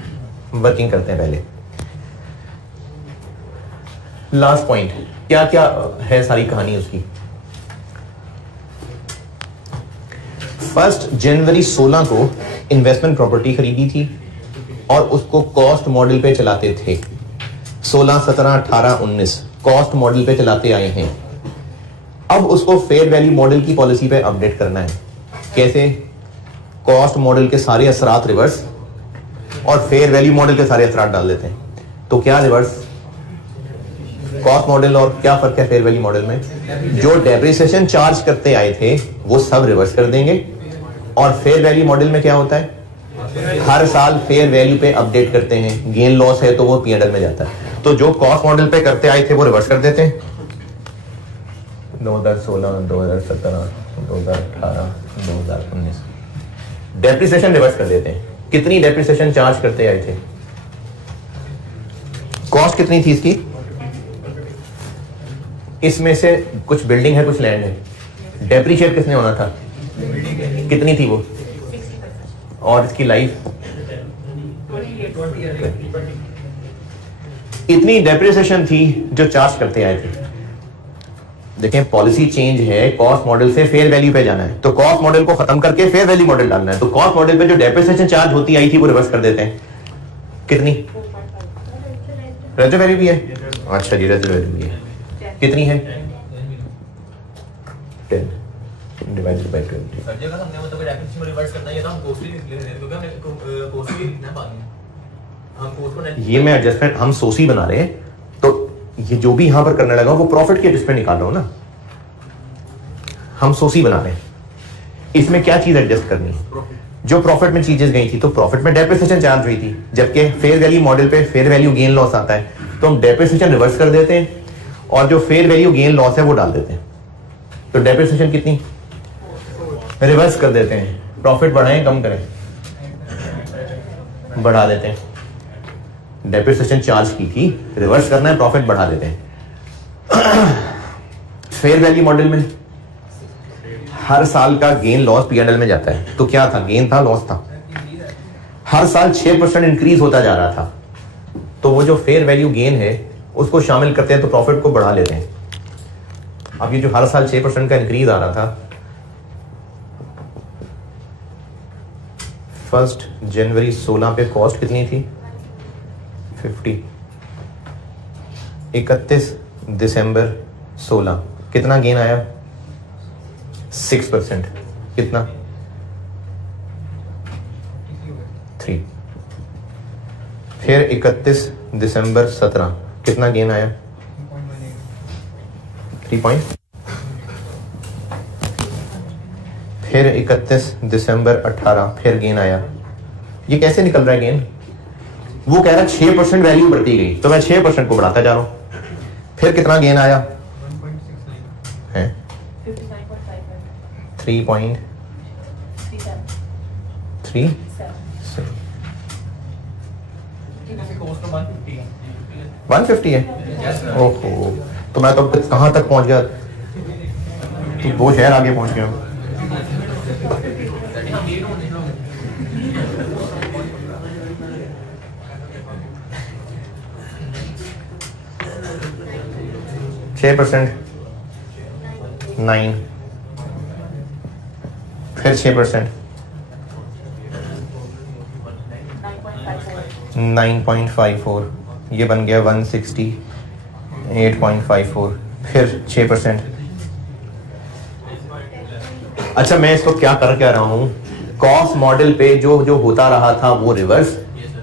Working करते हैं पहले। लास्ट पॉइंट, क्या क्या है सारी कहानी उसकी। 1 जनवरी 16 को इन्वेस्टमेंट प्रॉपर्टी खरीदी थी और उसको कॉस्ट मॉडल पे चलाते थे। 16, 17, 18, 19 कॉस्ट मॉडल पे चलाते आए हैं। अब उसको फेयर वैल्यू मॉडल की पॉलिसी पे अपडेट करना है। कैसे? कॉस्ट मॉडल के सारे असरात रिवर्स और फेयर वैल्यू मॉडल के सारे असरात डाल देते हैं। तो क्या रिवर्स? कॉस्ट मॉडल और क्या फर्क है फेयर वैल्यू मॉडल में? जो डेप्रिसिएशन चार्ज करते आए थे वो सब रिवर्स कर देंगे, और फेयर वैल्यू मॉडल में क्या होता है? हर साल फेयर वैल्यू पे अपडेट करते हैं। गेन लॉस है तो वो P&L में जाता है। तो जो कॉस्ट मॉडल पे करते आए थे वो रिवर्स कर देते हैं। 2016, 2017, 2018, 2019 डेप्रिसिएशन रिवर्स कर देते हैं। कितनी डेप्रिसिएशन चार्ज करते आए थे? कॉस्ट कितनी थी इसकी? इसमें से कुछ बिल्डिंग है, कुछ लैंड है। डेप्रिशिएट किसने होना था? कितनी थी वो? और इसकी लाइफ इतनी डेप्रिसिएशन थी जो चार्ज करते आए थे। देखें पॉलिसी चेंज है, कॉस्ट मॉडल से फेयर वैल्यू पे जाना है, तो कॉस्ट मॉडल को खत्म करके फेयर वैल्यू मॉडल डालना है। तो कॉस्ट मॉडल पे जो डेप्रिसिएशन चार्ज होती आई थी वो रिवर्स कर देते हैं। कितनी? रेजो वैल्यू भी है। अच्छा जी, रेजो वैल्यू भी है। कितनी है? 10 डिवाइडेड बाय 20। सर जी अगर हमने मतलब डेफिनेशन रिवर्स करना है तो हम कॉस्ट ही लिख लेते हैं, क्योंकि हमने कॉस्ट ही लिखना है बाद में। हम कॉस्ट को नहीं, ये मैं एडजस्टमेंट हम सोसी बना रहे हैं, तो ये जो भी यहां पर करने लगा वो प्रॉफिट की एडजस्टमेंट निकाल रहा हूं ना। हम सोसी बना रहे हैं, इसमें क्या चीज एडजस्ट करनी है? जो प्रॉफिट में चीजें गई थी, तो प्रॉफिट में डेप्रिसिएशन चार्ज हुई थी, जबकि फेयर वैल्यू मॉडल पे फेयर वैल्यू गेन लॉस आता है, तो हम डेप्रिसिएशन रिवर्स कर देते हैं और जो फेयर वैल्यू गेन लॉस है वो डाल देते हैं। तो डेप्रिसिएशन कितनी? रिवर्स कर देते हैं। प्रॉफिट बढ़ाएं कम करें? बढ़ा देते हैं। डेप्रिसिएशन चार्ज की थी, रिवर्स करना है, प्रॉफिट बढ़ा देते हैं। फेयर वैल्यू मॉडल में हर साल का गेन लॉस P&L में जाता है, तो क्या था, गेन था लॉस था, हर साल 6% इंक्रीज होता जा रहा था, तो वो जो फेयर वैल्यू गेन है उसको शामिल करते हैं तो प्रॉफिट को बढ़ा लेते हैं। अब ये जो हर साल 6% का इंक्रीज आ रहा था, 1 जनवरी 16 पे कॉस्ट कितनी थी 50, 31 दिसंबर 16 कितना गेन आया 6%, कितना 3, फिर 31 दिसंबर 17 कितना गेन आया 3 फिर 31 दिसंबर 18 फिर गेन आया। ये कैसे निकल रहा है गेन, वो कह रहा है 6% वैल्यू बढ़ती गई तो मैं 6% को बढ़ाता जा रहा हूं। फिर कितना गेन आया है 3.37 150 है। ओहो, तो मैं तो कहां तक पहुंच गया, तो 2 शहर आगे पहुंच गया। छः %, 9, फिर 6%, 9.54, ये बन गया 168.54, फिर 6%। अच्छा, मैं इसको क्या रहा हूं, कॉस्ट मॉडल पे जो होता रहा था वो रिवर्स,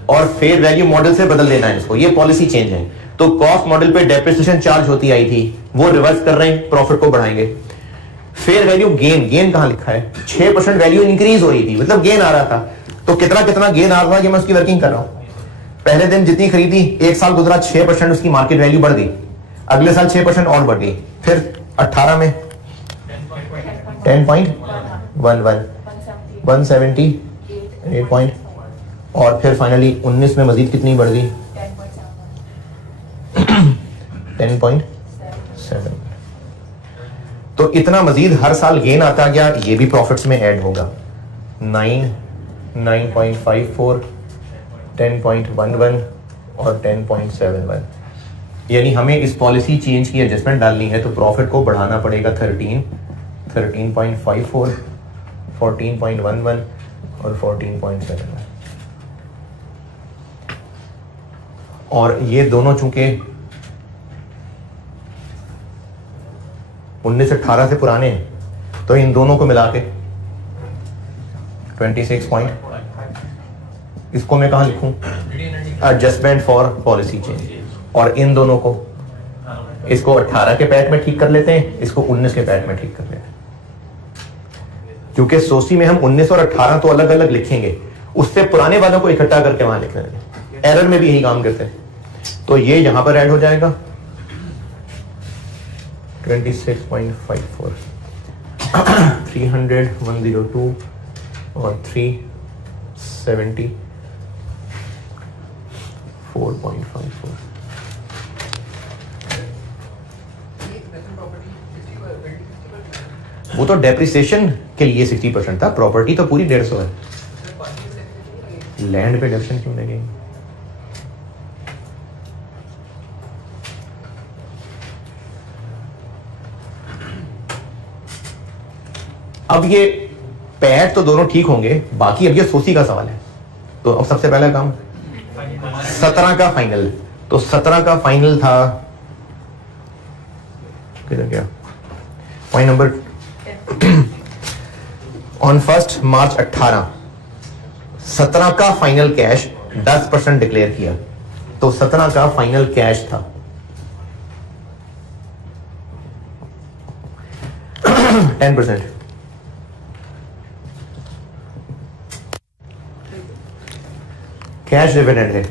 और फेयर वैल्यू मॉडल से बदल देना है इसको, ये पॉलिसी चेंज है। तो कॉस्ट मॉडल पे डेप्रिसिएशन चार्ज होती आई थी, वो रिवर्स कर रहे हैं, प्रॉफिट को बढ़ाएंगे। फेयर वैल्यू गेन कहां लिखा है, 6% वैल्यू इंक्रीज हो रही थी, मतलब गेन आ रहा था, तो कितना गेन आ रहा था, ये मैं उसकी वर्किंग कर रहा हूं। पहले दिन जितनी खरीदी, 1 साल गुजरा, 6% उसकी मार्केट वैल्यू बढ़ गई, अगले साल 6% और बढ़ गई, फिर 18 में 10.11, 178 पॉइंट, और फिर फाइनली 19 में मजीद कितनी बढ़ गई 10.7। तो इतना मजीद हर साल गेन आता गया, ये भी प्रॉफिट्स में ऐड होगा। 9.54, 10.11 और 10.71, यानी हमें इस पॉलिसी चेंज की एडजस्टमेंट डालनी है, तो प्रॉफिट को बढ़ाना पड़ेगा 13.54, 14.11 और 14.71। और ये दोनों चूंकि 1918 से पुराने हैं, तो इन दोनों को मिला के 26 पॉइंट, इसको मैं कहाँ लिखूं, एडजस्टमेंट फॉर पॉलिसी चेंज, और इन दोनों को, इसको 18 के पैट में ठीक कर लेते हैं, इसको 19 के पैट में ठीक कर लेते हैं, क्योंकि सोसी में हम 19 और 18 तो अलग अलग लिखेंगे, उससे पुराने वालों को इकट्ठा करके वहां लिख लेंगे। एरर में भी यही काम करते हैं, तो ये यहां पर ऐड हो जाएगा 26.54, 300, 102 और 370, 4.54। वो तो डेप्रिसिएशन के लिए 60% था, प्रॉपर्टी तो पूरी 150 है, लैंड पे डेप्रिसिएशन क्यों लगेगी। अब ये पैट तो दोनों ठीक होंगे, बाकी अब ये सोसी का सवाल है। तो अब सबसे पहला काम 17 का फाइनल, तो 17 का फाइनल था, किधर गया पॉइंट नंबर, ऑन 1 मार्च 18 17 का फाइनल कैश 10% डिक्लेयर किया, तो 17 का फाइनल कैश था 10%। कैश डिविडेंड है,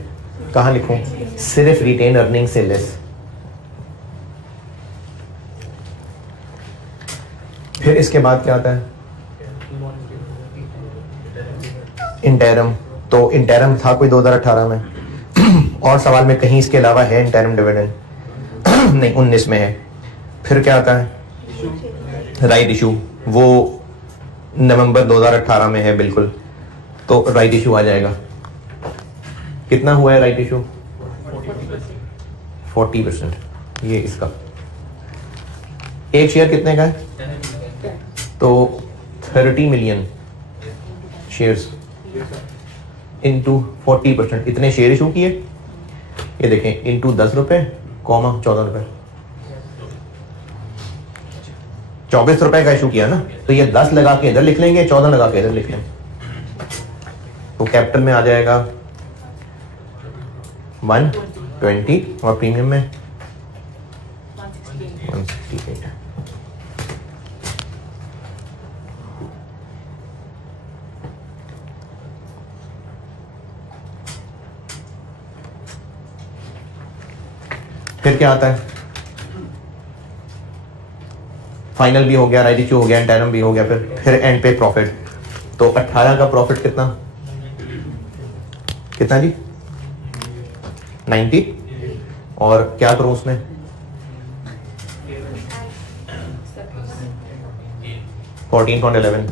कहां लिखूं, सिर्फ रिटेन अर्निंग से लेस। फिर इसके बाद क्या आता है, इंटरम, तो इंटरम था कोई 2018 में और सवाल में कहीं इसके अलावा है इंटरम डिविडेंड? नहीं, 19 में है। फिर क्या आता है? राइट इशू, वो नवंबर 2018 में है बिल्कुल, तो राइट इशू आ जाएगा। कितना हुआ है राइट इशू? 40%। ये इसका एक शेयर कितने का है? तो 30 मिलियन शेयर्स इंटू 40%, इतने शेयर इशू किए। ये देखें, इंटू 10 रुपए, 14 रुपए, 24 रुपए का इशू किया ना, तो ये 10 लगा के इधर लिख लेंगे, 14 लगा के इधर लिख लेंगे, तो कैपिटल में आ जाएगा 120 और प्रीमियम में 168। फिर क्या आता है? फाइनल भी हो गया, राइट इशू हो गया, इंटरम भी हो गया, फिर एंड पे प्रॉफिट। तो 18 का प्रॉफिट कितना जी? 90। और क्या करूं उसमें? 14.11।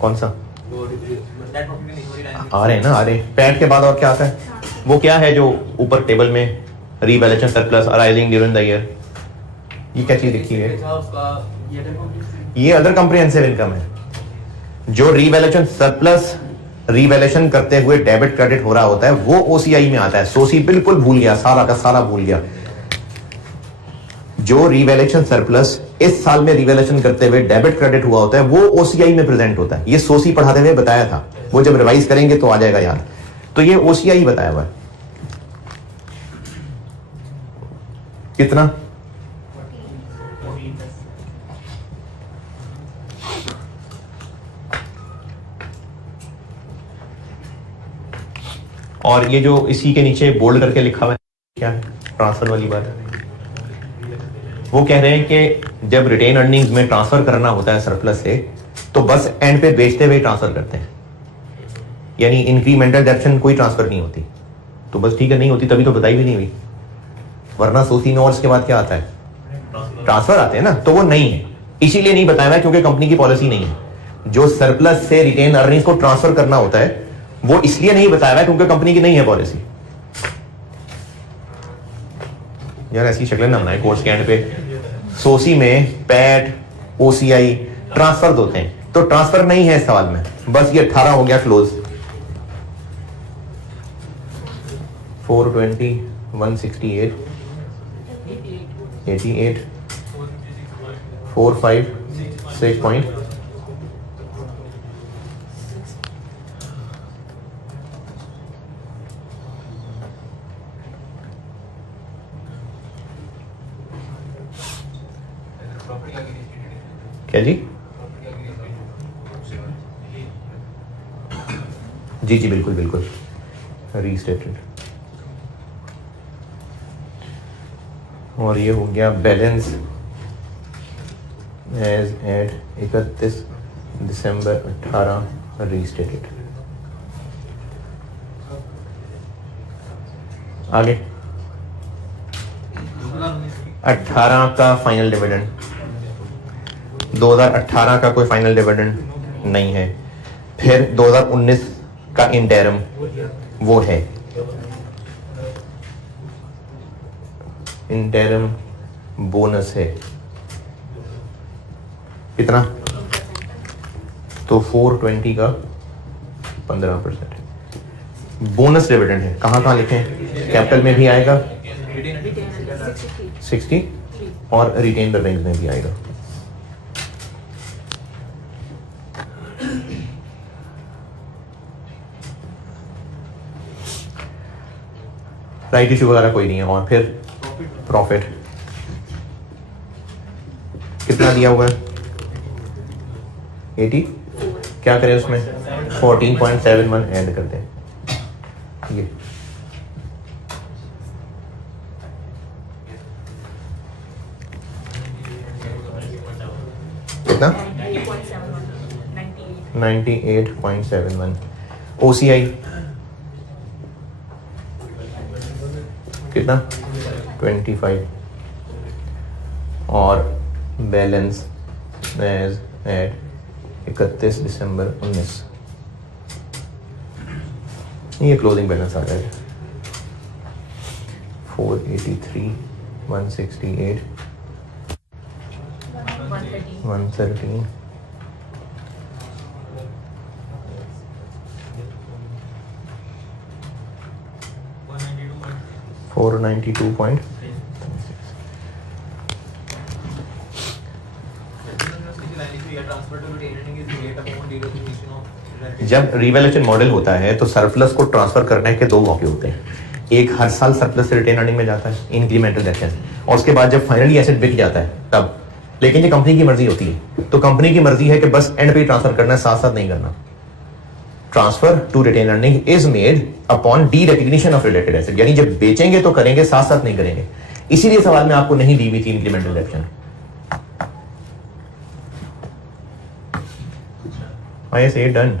कौन सा? आ रहे हैं ना, आ रहे। पैट के बाद और क्या आता है? वो क्या है जो ऊपर टेबल में revaluation surplus arising during the year, ये क्या चीज लिखी है? ये अदर कॉम्प्रिहेंसिव इनकम है। जो रीवैल्यूएशन सरप्लस रीवैल्यूएशन करते हुए डेबिट क्रेडिट हो रहा होता है वो ओसीआई में आता है। सोसी बिल्कुल भूल गया, सारा का सारा भूल गया। जो रीवैल्यूएशन सरप्लस इस साल में रीवैल्यूएशन करते हुए डेबिट क्रेडिट हुआ होता है वो ओसीआई में प्रेजेंट होता है। ये सोसी पढ़ाते हुए बताया था, वो जब रिवाइज करेंगे तो आ जाएगा याद। तो ये ओसीआई बताया हुआ है। कितना? और ये जो इसी के नीचे बोल्ड करके लिखा हुआ है क्या है? ट्रांसफर वाली बात है। वो कह रहे हैं कि जब रिटेन अर्निंग्स में ट्रांसफर करना होता है सरप्लस से, तो बस एंड पे बेचते हुए ट्रांसफर करते हैं, यानी इंक्रीमेंटल डेप्शन कोई ट्रांसफर नहीं होती। तो बस ठीक है, नहीं होती तभी तो बताई भी नहीं हुई, वरना सोसी में और इसके बाद क्या आता है? ट्रांसफर आते हैं ना, तो वो नहीं है। इसीलिए नहीं बताया है क्योंकि कंपनी की पॉलिसी नहीं है। जो सरप्लस से रिटेन अर्निंग्स को ट्रांसफर करना होता है वो इसलिए नहीं बताया है क्योंकि कंपनी की नहीं है पॉलिसी। यार ऐसी शक्लें ना बनाए कोर्स के एंड पे। सोसी में पैट ओसीआई ट्रांसफर होते हैं, तो ट्रांसफर नहीं है इस सवाल में। बस ये 18 हो गया क्लोज। 420 168 88 456 पॉइंट। क्या जी? जी जी बिल्कुल बिल्कुल, रीस्टेटेड। और ये हो गया balance as at 31 December 18 restated. आगे 18 का फाइनल डिविडेंड। 2018 का कोई फाइनल डिविडेंड नहीं है। फिर 2019 का इंटरम वो है, इंटरम बोनस है। कितना? तो 420 का 15% बोनस डिविडेंड है। कहां कहां लिखें? कैपिटल में भी आएगा 60 और रिटेन अर्निंग्स में भी आएगा। राइट इशू वगैरह कोई नहीं है। और फिर प्रॉफिट कितना दिया हुआ है? 80। क्या करें उसमें? 14.71 ऐड कर दें। ये कितना 98.71 98.71 OCI कितना 25 और बैलेंस एज एट 31 दिसंबर 19 ये क्लोजिंग बैलेंस आ रहा है 483 168 113 492. जब रिवैल्यूएशन मॉडल होता है तो सरप्लस को ट्रांसफर करने के दो मौके होते हैं। एक हर साल सरप्लस से रिटेन अर्निंग में जाता है इंक्रीमेंटल डेप्थ, और उसके बाद जब फाइनली एसेट बिक जाता है तब। लेकिन ये कंपनी की मर्जी होती है, तो कंपनी की मर्जी है कि बस एंड पे ट्रांसफर करना है, साथ साथ नहीं करना। Transfer to retain earning is made upon derecognition of related asset, यानी जब बेचेंगे तो करेंगे, साथ साथ नहीं करेंगे। इसीलिए सवाल में आपको नहीं दी हुई थी इंक्रीमेंटल डेप्थ। IS 8 done.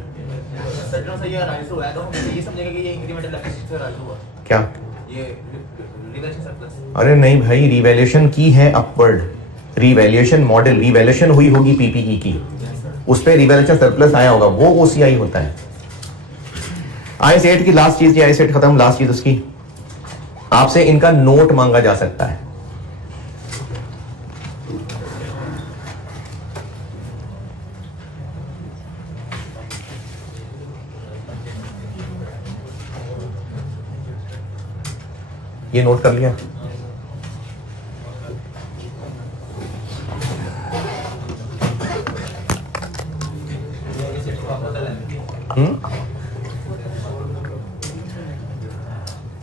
क्या? अरे नहीं भाई, रिवैल्यूएशन की है अपवर्ड, रिवैल्यूएशन मॉडल, रिवैल्यूएशन हुई होगी पीपीई की, उस पर रिवैल्यूएशन सरप्लस आया होगा, वो OCI होता है। IS 8 की लास्ट चीज, IS 8 खत्म, लास्ट चीज उसकी, आपसे इनका नोट मांगा जा सकता है। ये नोट कर लिया?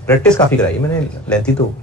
प्रैक्टिस काफी कराई मैंने, लेंथी तो।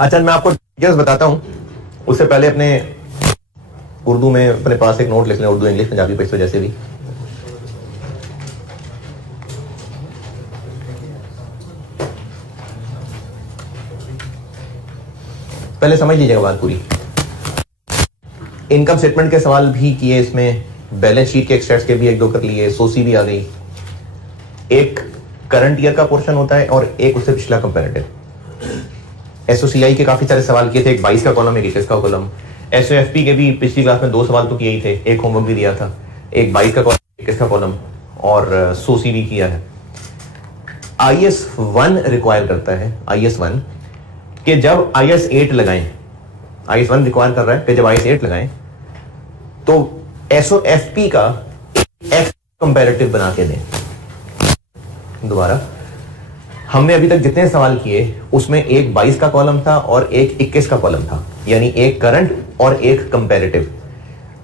अच्छा, मैं आपको डिटेल्स बताता हूं, उससे पहले अपने उर्दू में अपने पास एक नोट लिख लें, उर्दू इंग्लिश पंजाबी पश्तो जैसे भी। पहले समझ लीजिएगा बात पूरी। इनकम स्टेटमेंट के सवाल भी किए इसमें, बैलेंस शीट के एक्सट्रैक्ट्स के भी एक दो कर लिए, सोसी भी आ गई। एक करंट ईयर का पोर्शन होता है और एक उससे पिछला कंपैरेटिव। SOCI के काफी सारे सवाल किए थे, एक 22 का कॉलम, एक 21 का कॉलम। SOFP के भी पिछली क्लास में 2 सवाल तो किए ही थे, एक होमवर्क भी दिया था, एक 22 का कॉलम, 21 का कॉलम, और सोसी भी किया है। IS 1 रिक्वायर करता है, IS 1 कि जब IS 8 लगाएं, IS 1 रिक्वायर कर रहा है कि जब IS 8 लगाएं तो SOFP का एक कंपैरेटिव बना के दें। दोबारा, हमने अभी तक जितने सवाल किए उसमें एक 22 का कॉलम था और एक 21 का कॉलम था, यानी एक करंट और एक कंपैरेटिव।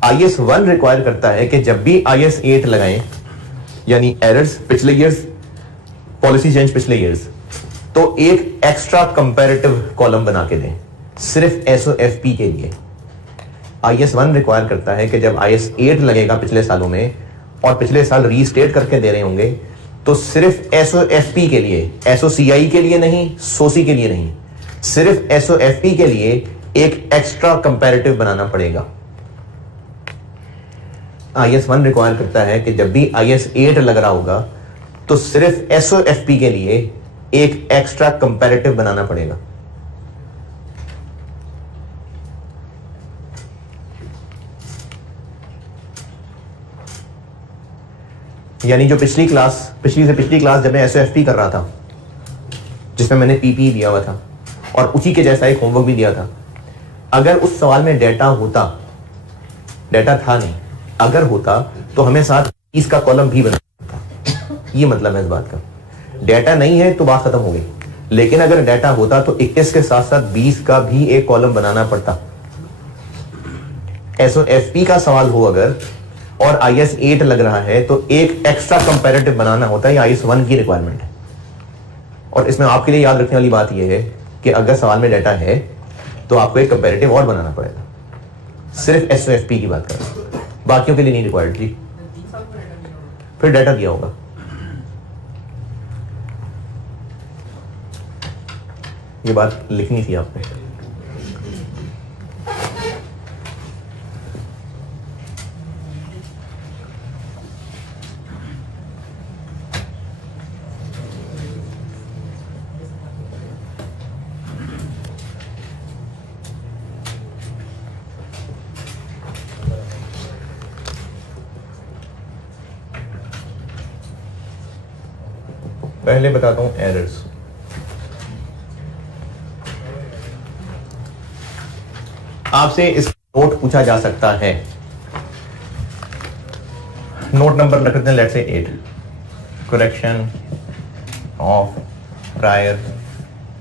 IS 1 रिक्वायर करता है कि जब भी IS 8 लगाएं, यानी एरर्स पिछले ईयर्स, पॉलिसी चेंज पिछले ईयर्स, तो एक एक्स्ट्रा कंपैरेटिव कॉलम बना के दें सिर्फ SOFP के लिए। IS 1 रिक्वायर करता है कि जब IS 8 लगेगा पिछले सालों में और पिछले साल रीस्टेट करके दे रहे होंगे, तो सिर्फ SOFP के लिए, SOCI के लिए नहीं, सोसी के लिए नहीं, सिर्फ SOFP के लिए एक एक्स्ट्रा कंपैरेटिव बनाना पड़ेगा। IS 1 रिक्वायर करता है कि जब भी IS 8 लग रहा होगा तो सिर्फ SOFP के लिए एक एक्स्ट्रा कंपैरेटिव बनाना पड़ेगा। यानी जो पिछली से पिछली क्लास जब मैं SOFP कर रहा था, जिसमें मैंने PPE दिया हुआ था और उसी के जैसा एक होमवर्क भी दिया था, अगर उस सवाल में डेटा होता, डेटा था नहीं, अगर होता तो हमें साथ इसका कॉलम भी बनाना था। ये मतलब है इस बात का। डेटा नहीं है तो बात खत्म हो गई, लेकिन अगर डाटा होता तो 21 के साथ साथ 20 का भी एक कॉलम बनाना पड़ता। एसओएफपी का सवाल हो अगर और IS 8 लग रहा है तो एक एक्स्ट्रा कंपैरेटिव बनाना होता है, या IS 1 की रिक्वायरमेंट है। और इसमें आपके लिए याद रखने वाली बात यह है कि अगर सवाल में डाटा है तो आपको एक कंपैरेटिव और बनाना पड़ेगा। सिर्फ एसओएफपी की बात कर रहा हूं, बाकियों के लिए नहीं रिक्वायर्ड जी। फिर डाटा दिया होगा। ये बात लिखनी थी आपने। पहले बताता हूं एरर्स। आपसे इस नोट पूछा जा सकता है। नोट नंबर रख देते हैं, let's say 8, correction of prior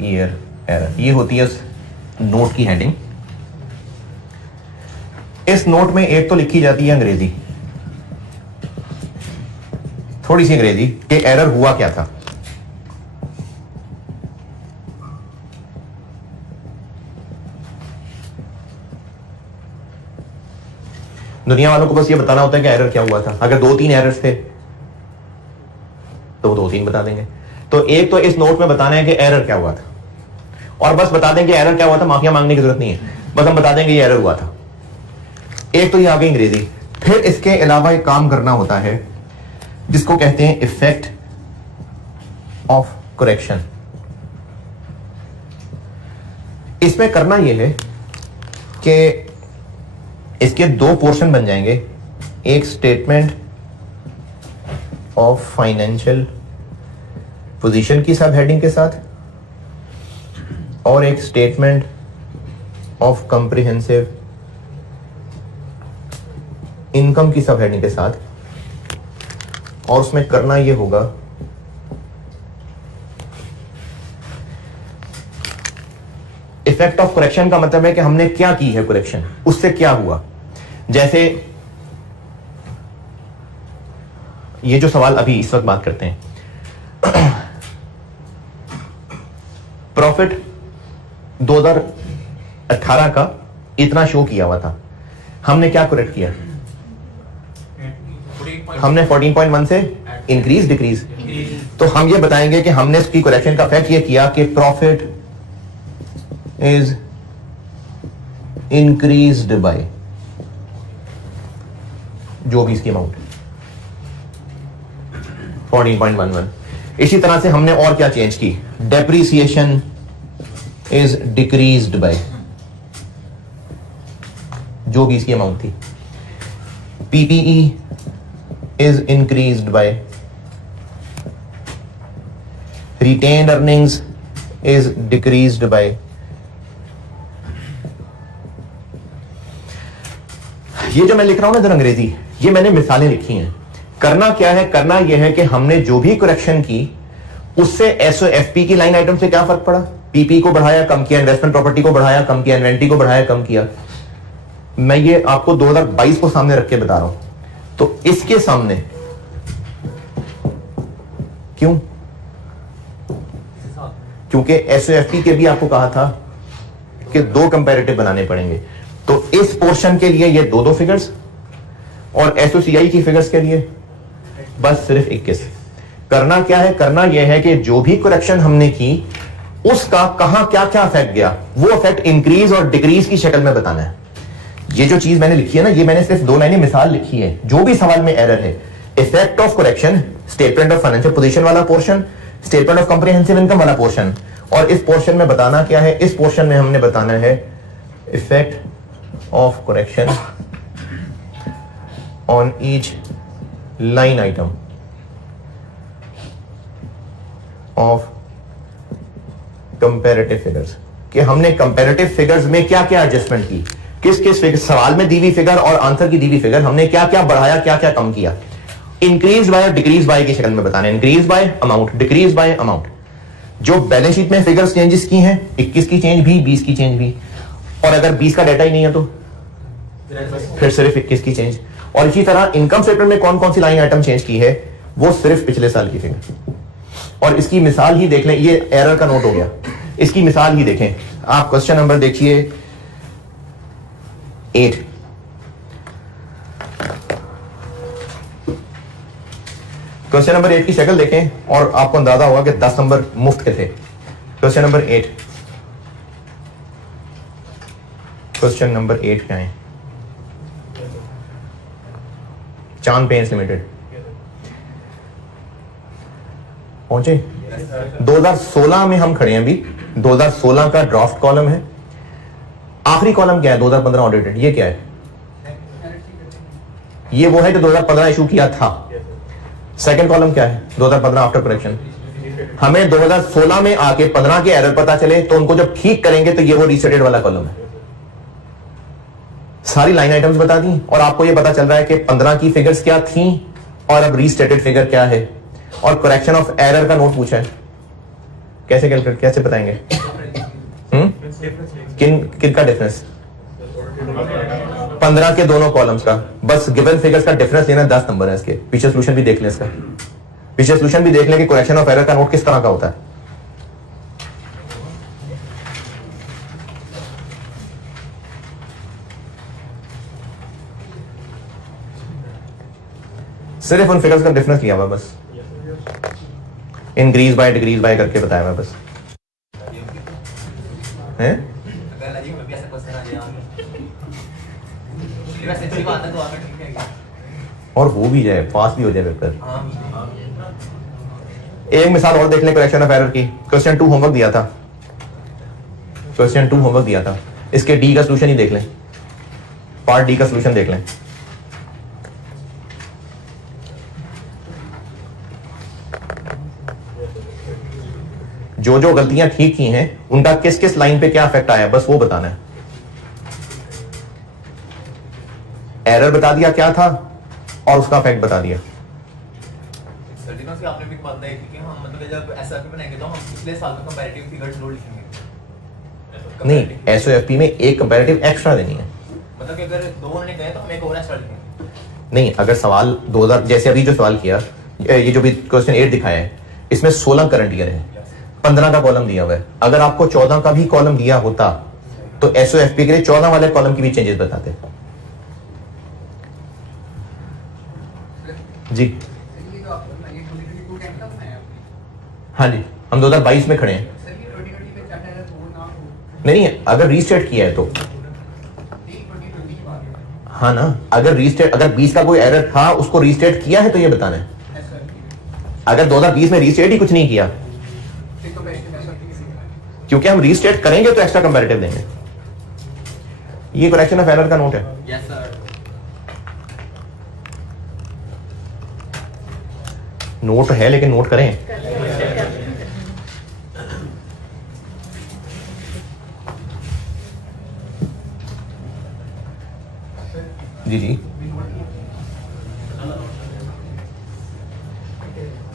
year error. ये होती है उस नोट की हेडिंग। इस नोट में एक तो लिखी जाती है अंग्रेजी, थोड़ी सी अंग्रेजी कि एरर हुआ क्या था। दुनिया वालों को बस ये बताना होता है कि एरर क्या हुआ था। अगर 2-3 एरर्स थे तो वो 2-3 बता देंगे। तो एक तो इस नोट में बताना है कि एरर क्या हुआ था, और बस बता दें कि एरर क्या हुआ था, माफिया मांगने की जरूरत नहीं है, बस हम बता देंगे ये एरर हुआ था। एक तो ये आ गई अंग्रेजी। फिर इसके अलावा एक काम करना होता है जिसको कहते हैं इफेक्ट ऑफ करेक्शन। इसमें करना यह है कि इसके 2 पोर्शन बन जाएंगे, एक स्टेटमेंट ऑफ फाइनेंशियल पोजीशन की सब हेडिंग के साथ और एक स्टेटमेंट ऑफ कॉम्प्रिहेंसिव इनकम की सब हेडिंग के साथ। और उसमें करना यह होगा इफेक्ट ऑफ करेक्शन का मतलब है कि हमने क्या की है करेक्शन, उससे क्या हुआ। जैसे ये जो सवाल अभी इस वक्त बात करते हैं, प्रॉफिट 2018 का इतना शो किया हुआ था, हमने क्या करेक्ट किया? हमने 14.1 से इंक्रीज डिक्रीज। तो हम ये बताएंगे कि हमने इसकी करेक्शन का फैक्ट ये किया कि प्रॉफिट इज इंक्रीज्ड बाय जो भी इसकी अमाउंट 14.11। इसी तरह से हमने और क्या चेंज की? डेप्रिसिएशन इज डिक्रीज्ड बाय जो भी इसकी अमाउंट थी। PPE is increased by, retained earnings is decreased by। ये जो मैं लिख रहा हूं ना इधर अंग्रेजी, ये मैंने मिसालें लिखी हैं। करना क्या है? करना यह है कि हमने जो भी करेक्शन की उससे एसओएफपी की लाइन आइटम से क्या फर्क पड़ा। पीपी को बढ़ाया कम किया, इन्वेस्टमेंट प्रॉपर्टी को बढ़ाया कम किया, इन्वेंट्री को बढ़ाया कम किया। मैं ये आपको 2022 को सामने रख के बता रहा हूं। तो इसके सामने क्यों? क्योंकि एसओएफपी के भी आपको कहा था कि 2 कंपैरेटिव बनाने पड़ेंगे। तो इस पोर्शन के लिए ये 2 फिगर्स और एसओसीआई की फिगर्स के लिए बस सिर्फ 21। करना क्या है? करना यह है कि जो भी करेक्शन हमने की उसका कहां क्या क्या इफेक्ट गया, वो इफेक्ट इंक्रीज और डिक्रीज की शक्ल में बताना है। ये जो चीज मैंने लिखी है ना, ये मैंने सिर्फ 2 लाइनें मिसाल लिखी है। जो भी सवाल में एरर है, effect of correction, statement of financial position वाला portion, statement of comprehensive income वाला पोर्शन, और इस पोर्शन में बताना क्या है? इस पोर्शन में हमने बताना है effect of correction on each line item of comparative figures, कि हमने कंपैरेटिव फिगर्स में क्या क्या एडजस्टमेंट की, किस किस फिगर, सवाल में दी हुई फिगर और आंसर की दी हुई फिगर हमने क्या क्या बढ़ाया, क्या क्या कम किया। इंक्रीज बाय और डिक्रीज बाय की शक्ल में बताना है। Increase by amount, decrease by amount. जो बैलेंस शीट में फिगर्स चेंजेस की हैं, 21 की चेंज भी, 20 की चेंज भी, और अगर 20 का डाटा ही नहीं है तो फिर सिर्फ 21 की चेंज। और इसी तरह इनकम स्टेटमेंट में कौन कौन सी लाइन आइटम चेंज की है, वो सिर्फ पिछले साल की फिगर। और इसकी मिसाल ही देख लें, ये एरर का नोट हो गया, इसकी मिसाल ही देखें आप। क्वेश्चन नंबर देखिए 8। क्वेश्चन नंबर 8 की शक्ल देखें और आपको अंदाजा होगा कि 10 नंबर मुफ्त के थे। क्वेश्चन नंबर 8, क्वेश्चन नंबर 8 क्या है? चांद पेंट्स लिमिटेड पहुंचे? 2016 में हम खड़े हैं अभी। 2016 का ड्राफ्ट कॉलम है। आखिरी कॉलम क्या है? 2015 ऑडिटेड। ये क्या है? ये वो है जो 2015 इशू किया था। सेकंड कॉलम क्या है? 2015 आफ्टर करेक्शन। हमें 2016 में आके 15 के एरर पता चले तो उनको जब ठीक करेंगे तो ये वो रीसेटेड वाला कॉलम है। सारी लाइन आइटम्स बता दी और आपको ये पता चल रहा है कि 15 की फिगर्स क्या थी और अब रीस्टेटेड फिगर क्या है, और करेक्शन ऑफ एरर का नोट पूछा है। कैसे कैलकुलेट, कैसे बताएंगे? किन का डिफरेंस? 15 के दोनों कॉलम्स का, बस गिवन फिगर्स का डिफरेंस लेना। 10 नंबर है इसके। पीछे सोल्यूशन भी देख लें इसका, पीछे सोल्यूशन भी देख लें कि करेक्शन ऑफ एरर का नोट किस तरह का होता है। सिर्फ उन फिगर्स का डिफरेंस लिया हुआ, बस इंक्रीज बाय डिक्रीज बाय करके बताया हुआ बस है। और हो भी जाए, पास भी हो जाए पेपर। एक मिसाल और देख लें करेक्शन ऑफ एरर की। क्वेश्चन 2 होमवर्क दिया था, क्वेश्चन 2 होमवर्क दिया था, इसके डी का सॉल्यूशन ही देख लें, पार्ट डी का सॉल्यूशन देख लें। जो जो गलतियां ठीक की हैं उनका किस किस लाइन पे क्या इफेक्ट आया, बस वो बताना है। एरर बता दिया क्या था और उसका इफेक्ट बता दिया। आपने भी बात बताई थी कि हम मतलब जब एसओएफपी बनाएंगे तो हम पिछले साल का कंपैरेटिव फिगर्स जरूर लिखेंगे। नहीं, एसओएफपी में एक कंपैरेटिव एक्स्ट्रा देनी है। मतलब कि अगर 2 उन्होंने गए तो हम एक और एक्स्ट्रा लिखेंगे। नहीं, अगर सवाल 2000 जैसे अभी जो सवाल किया, ये जो भी क्वेश्चन 8 दिखाया है, इसमें 16 करंट ईयर है, 15 का कॉलम दिया हुआ है। अगर आपको 14 का भी कॉलम दिया होता तो एसओएफपी के लिए 14 वाले कॉलम की भी चेंजेस बताते। जी हाँ जी, हम 2022 में खड़े हैं। नहीं, अगर रीस्टेट किया है तो हाँ ना, अगर रीस्टेट, अगर 20 का कोई एरर था उसको रीस्टेट किया है तो ये बताना है। अगर 2020 में रीस्टेट ही कुछ नहीं किया, क्योंकि हम रीस्टेट करेंगे तो एक्स्ट्रा कंपैरेटिव देंगे। ये करेक्शन ऑफ एरर का नोट है। Yes sir. नोट है लेकिन नोट करें। जी जी,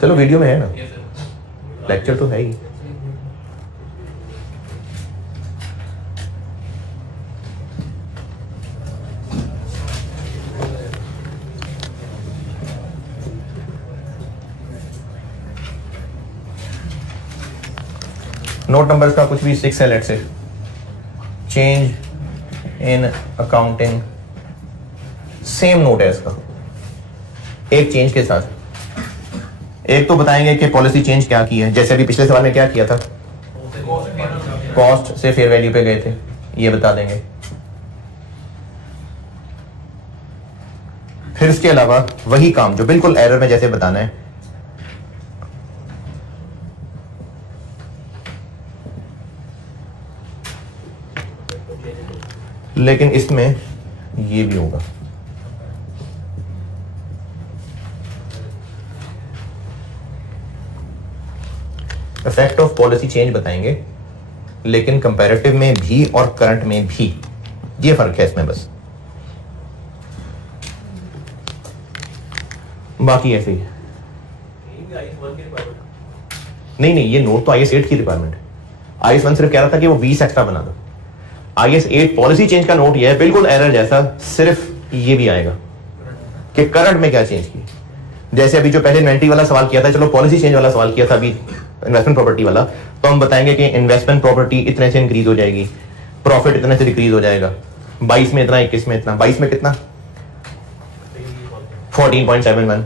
चलो वीडियो में है ना, लेक्चर तो है ही। नोट नंबर का कुछ भी 6 है, let's say change in accounting, same note है इसका, एक चेंज के साथ। एक तो बताएंगे कि पॉलिसी चेंज क्या की है, जैसे अभी पिछले सवाल में क्या किया था, कॉस्ट से फेयर वैल्यू पे गए थे, ये बता देंगे। फिर इसके अलावा वही काम जो बिल्कुल एरर में जैसे बताना है, लेकिन इसमें ये भी होगा। इफेक्ट ऑफ पॉलिसी चेंज बताएंगे, लेकिन कंपैरेटिव में भी और करंट में भी, ये फर्क है इसमें बस, बाकी ऐसे ही। नहीं नहीं, ये नोट तो IS 8 की रिक्वायरमेंट है। IS 1 सिर्फ कह रहा था कि वो 20 एक्स्ट्रा बना दो। IS 8 पॉलिसी चेंज का नोट ये है, बिल्कुल एरर जैसा, सिर्फ ये भी आएगा कि करंट में क्या चेंज की। जैसे अभी जो पहले इन्वेंट्री वाला सवाल किया था, चलो पॉलिसी चेंज वाला सवाल किया था अभी इन्वेस्टमेंट प्रॉपर्टी वाला, तो हम बताएंगे कि इन्वेस्टमेंट प्रॉपर्टी इतने से इंक्रीज हो जाएगी, प्रॉफिट इतने से डिक्रीज हो जाएगा, 22 में इतना, 21 में इतना, 22 में कितना 14.71,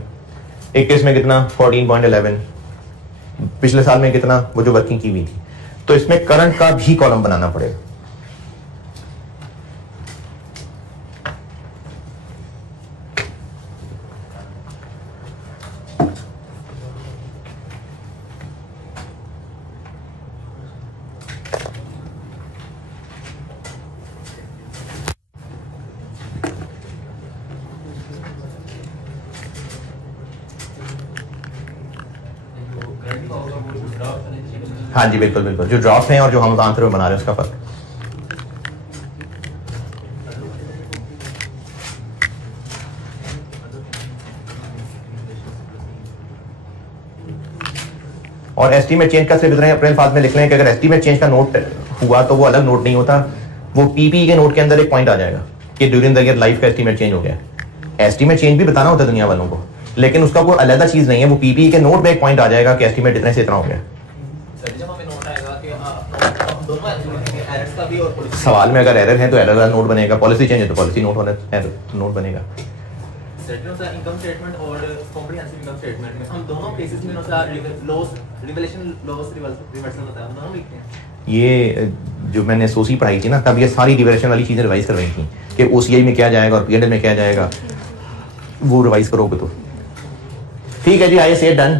21 में कितना 14.11, पिछले साल में कितना, वो जो वर्किंग की हुई थी। तो इसमें करंट का भी कॉलम बनाना पड़ेगा। हाँ जी बिल्कुल बिल्कुल, जो ड्राफ्ट हैं और जो हम आंसर में बना रहे हैं उसका फर्क। और एस्टीमेट चेंज का सिर्फ इतना अप्रैल फाज में लिख लें कि अगर एस्टीमेट चेंज का नोट हुआ तो वो अलग नोट नहीं होता, वो पीपीई के नोट के अंदर एक पॉइंट आ जाएगा कि ड्यूरिंग द ईयर लाइफ का एस्टीमेट चेंज हो गया। एस्टीमेट चेंज भी बताना होता है दुनिया वालों को, लेकिन उसका कोई अलग चीज नहीं है, वो पीपीई के नोट में एक पॉइंट आ जाएगा कि एस्टीमेट इतने से इतना हो गया। सवाल में अगर एरर है तो एरर नोट बनेगा, पॉलिसी चेंज है तो पॉलिसी नोट नोट बनेगा। इनकम स्टेटमेंट और कॉम्प्रिहेंसिव इनकम स्टेटमेंट में हम दोनों केसेस में लॉस रिवलेशन लॉस रिवर्सल बताया, हम दोनों लिखते हैं। ये जो मैंने सोसी पढ़ाई थी ना, तब ये सारी रिवर्शन वाली चीजें रिवाइज करवाई थी कि ओसीआई में क्या जाएगा और पीएनएल में क्या जाएगा, वो रिवाइज करोगे तो ठीक है जी। IS 8 done.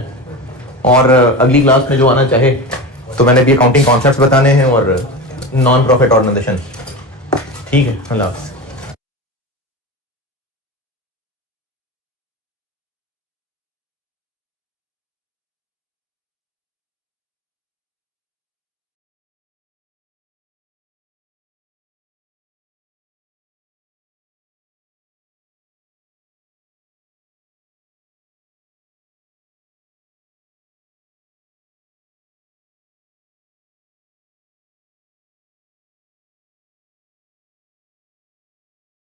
और अगली क्लास में जो आना चाहे तो मैंने भी अकाउंटिंग कॉन्सेप्ट्स बताने हैं और नॉन प्रॉफिट ऑर्गेनाइजेशन। ठीक है, अल्लाह हाफ़िज़।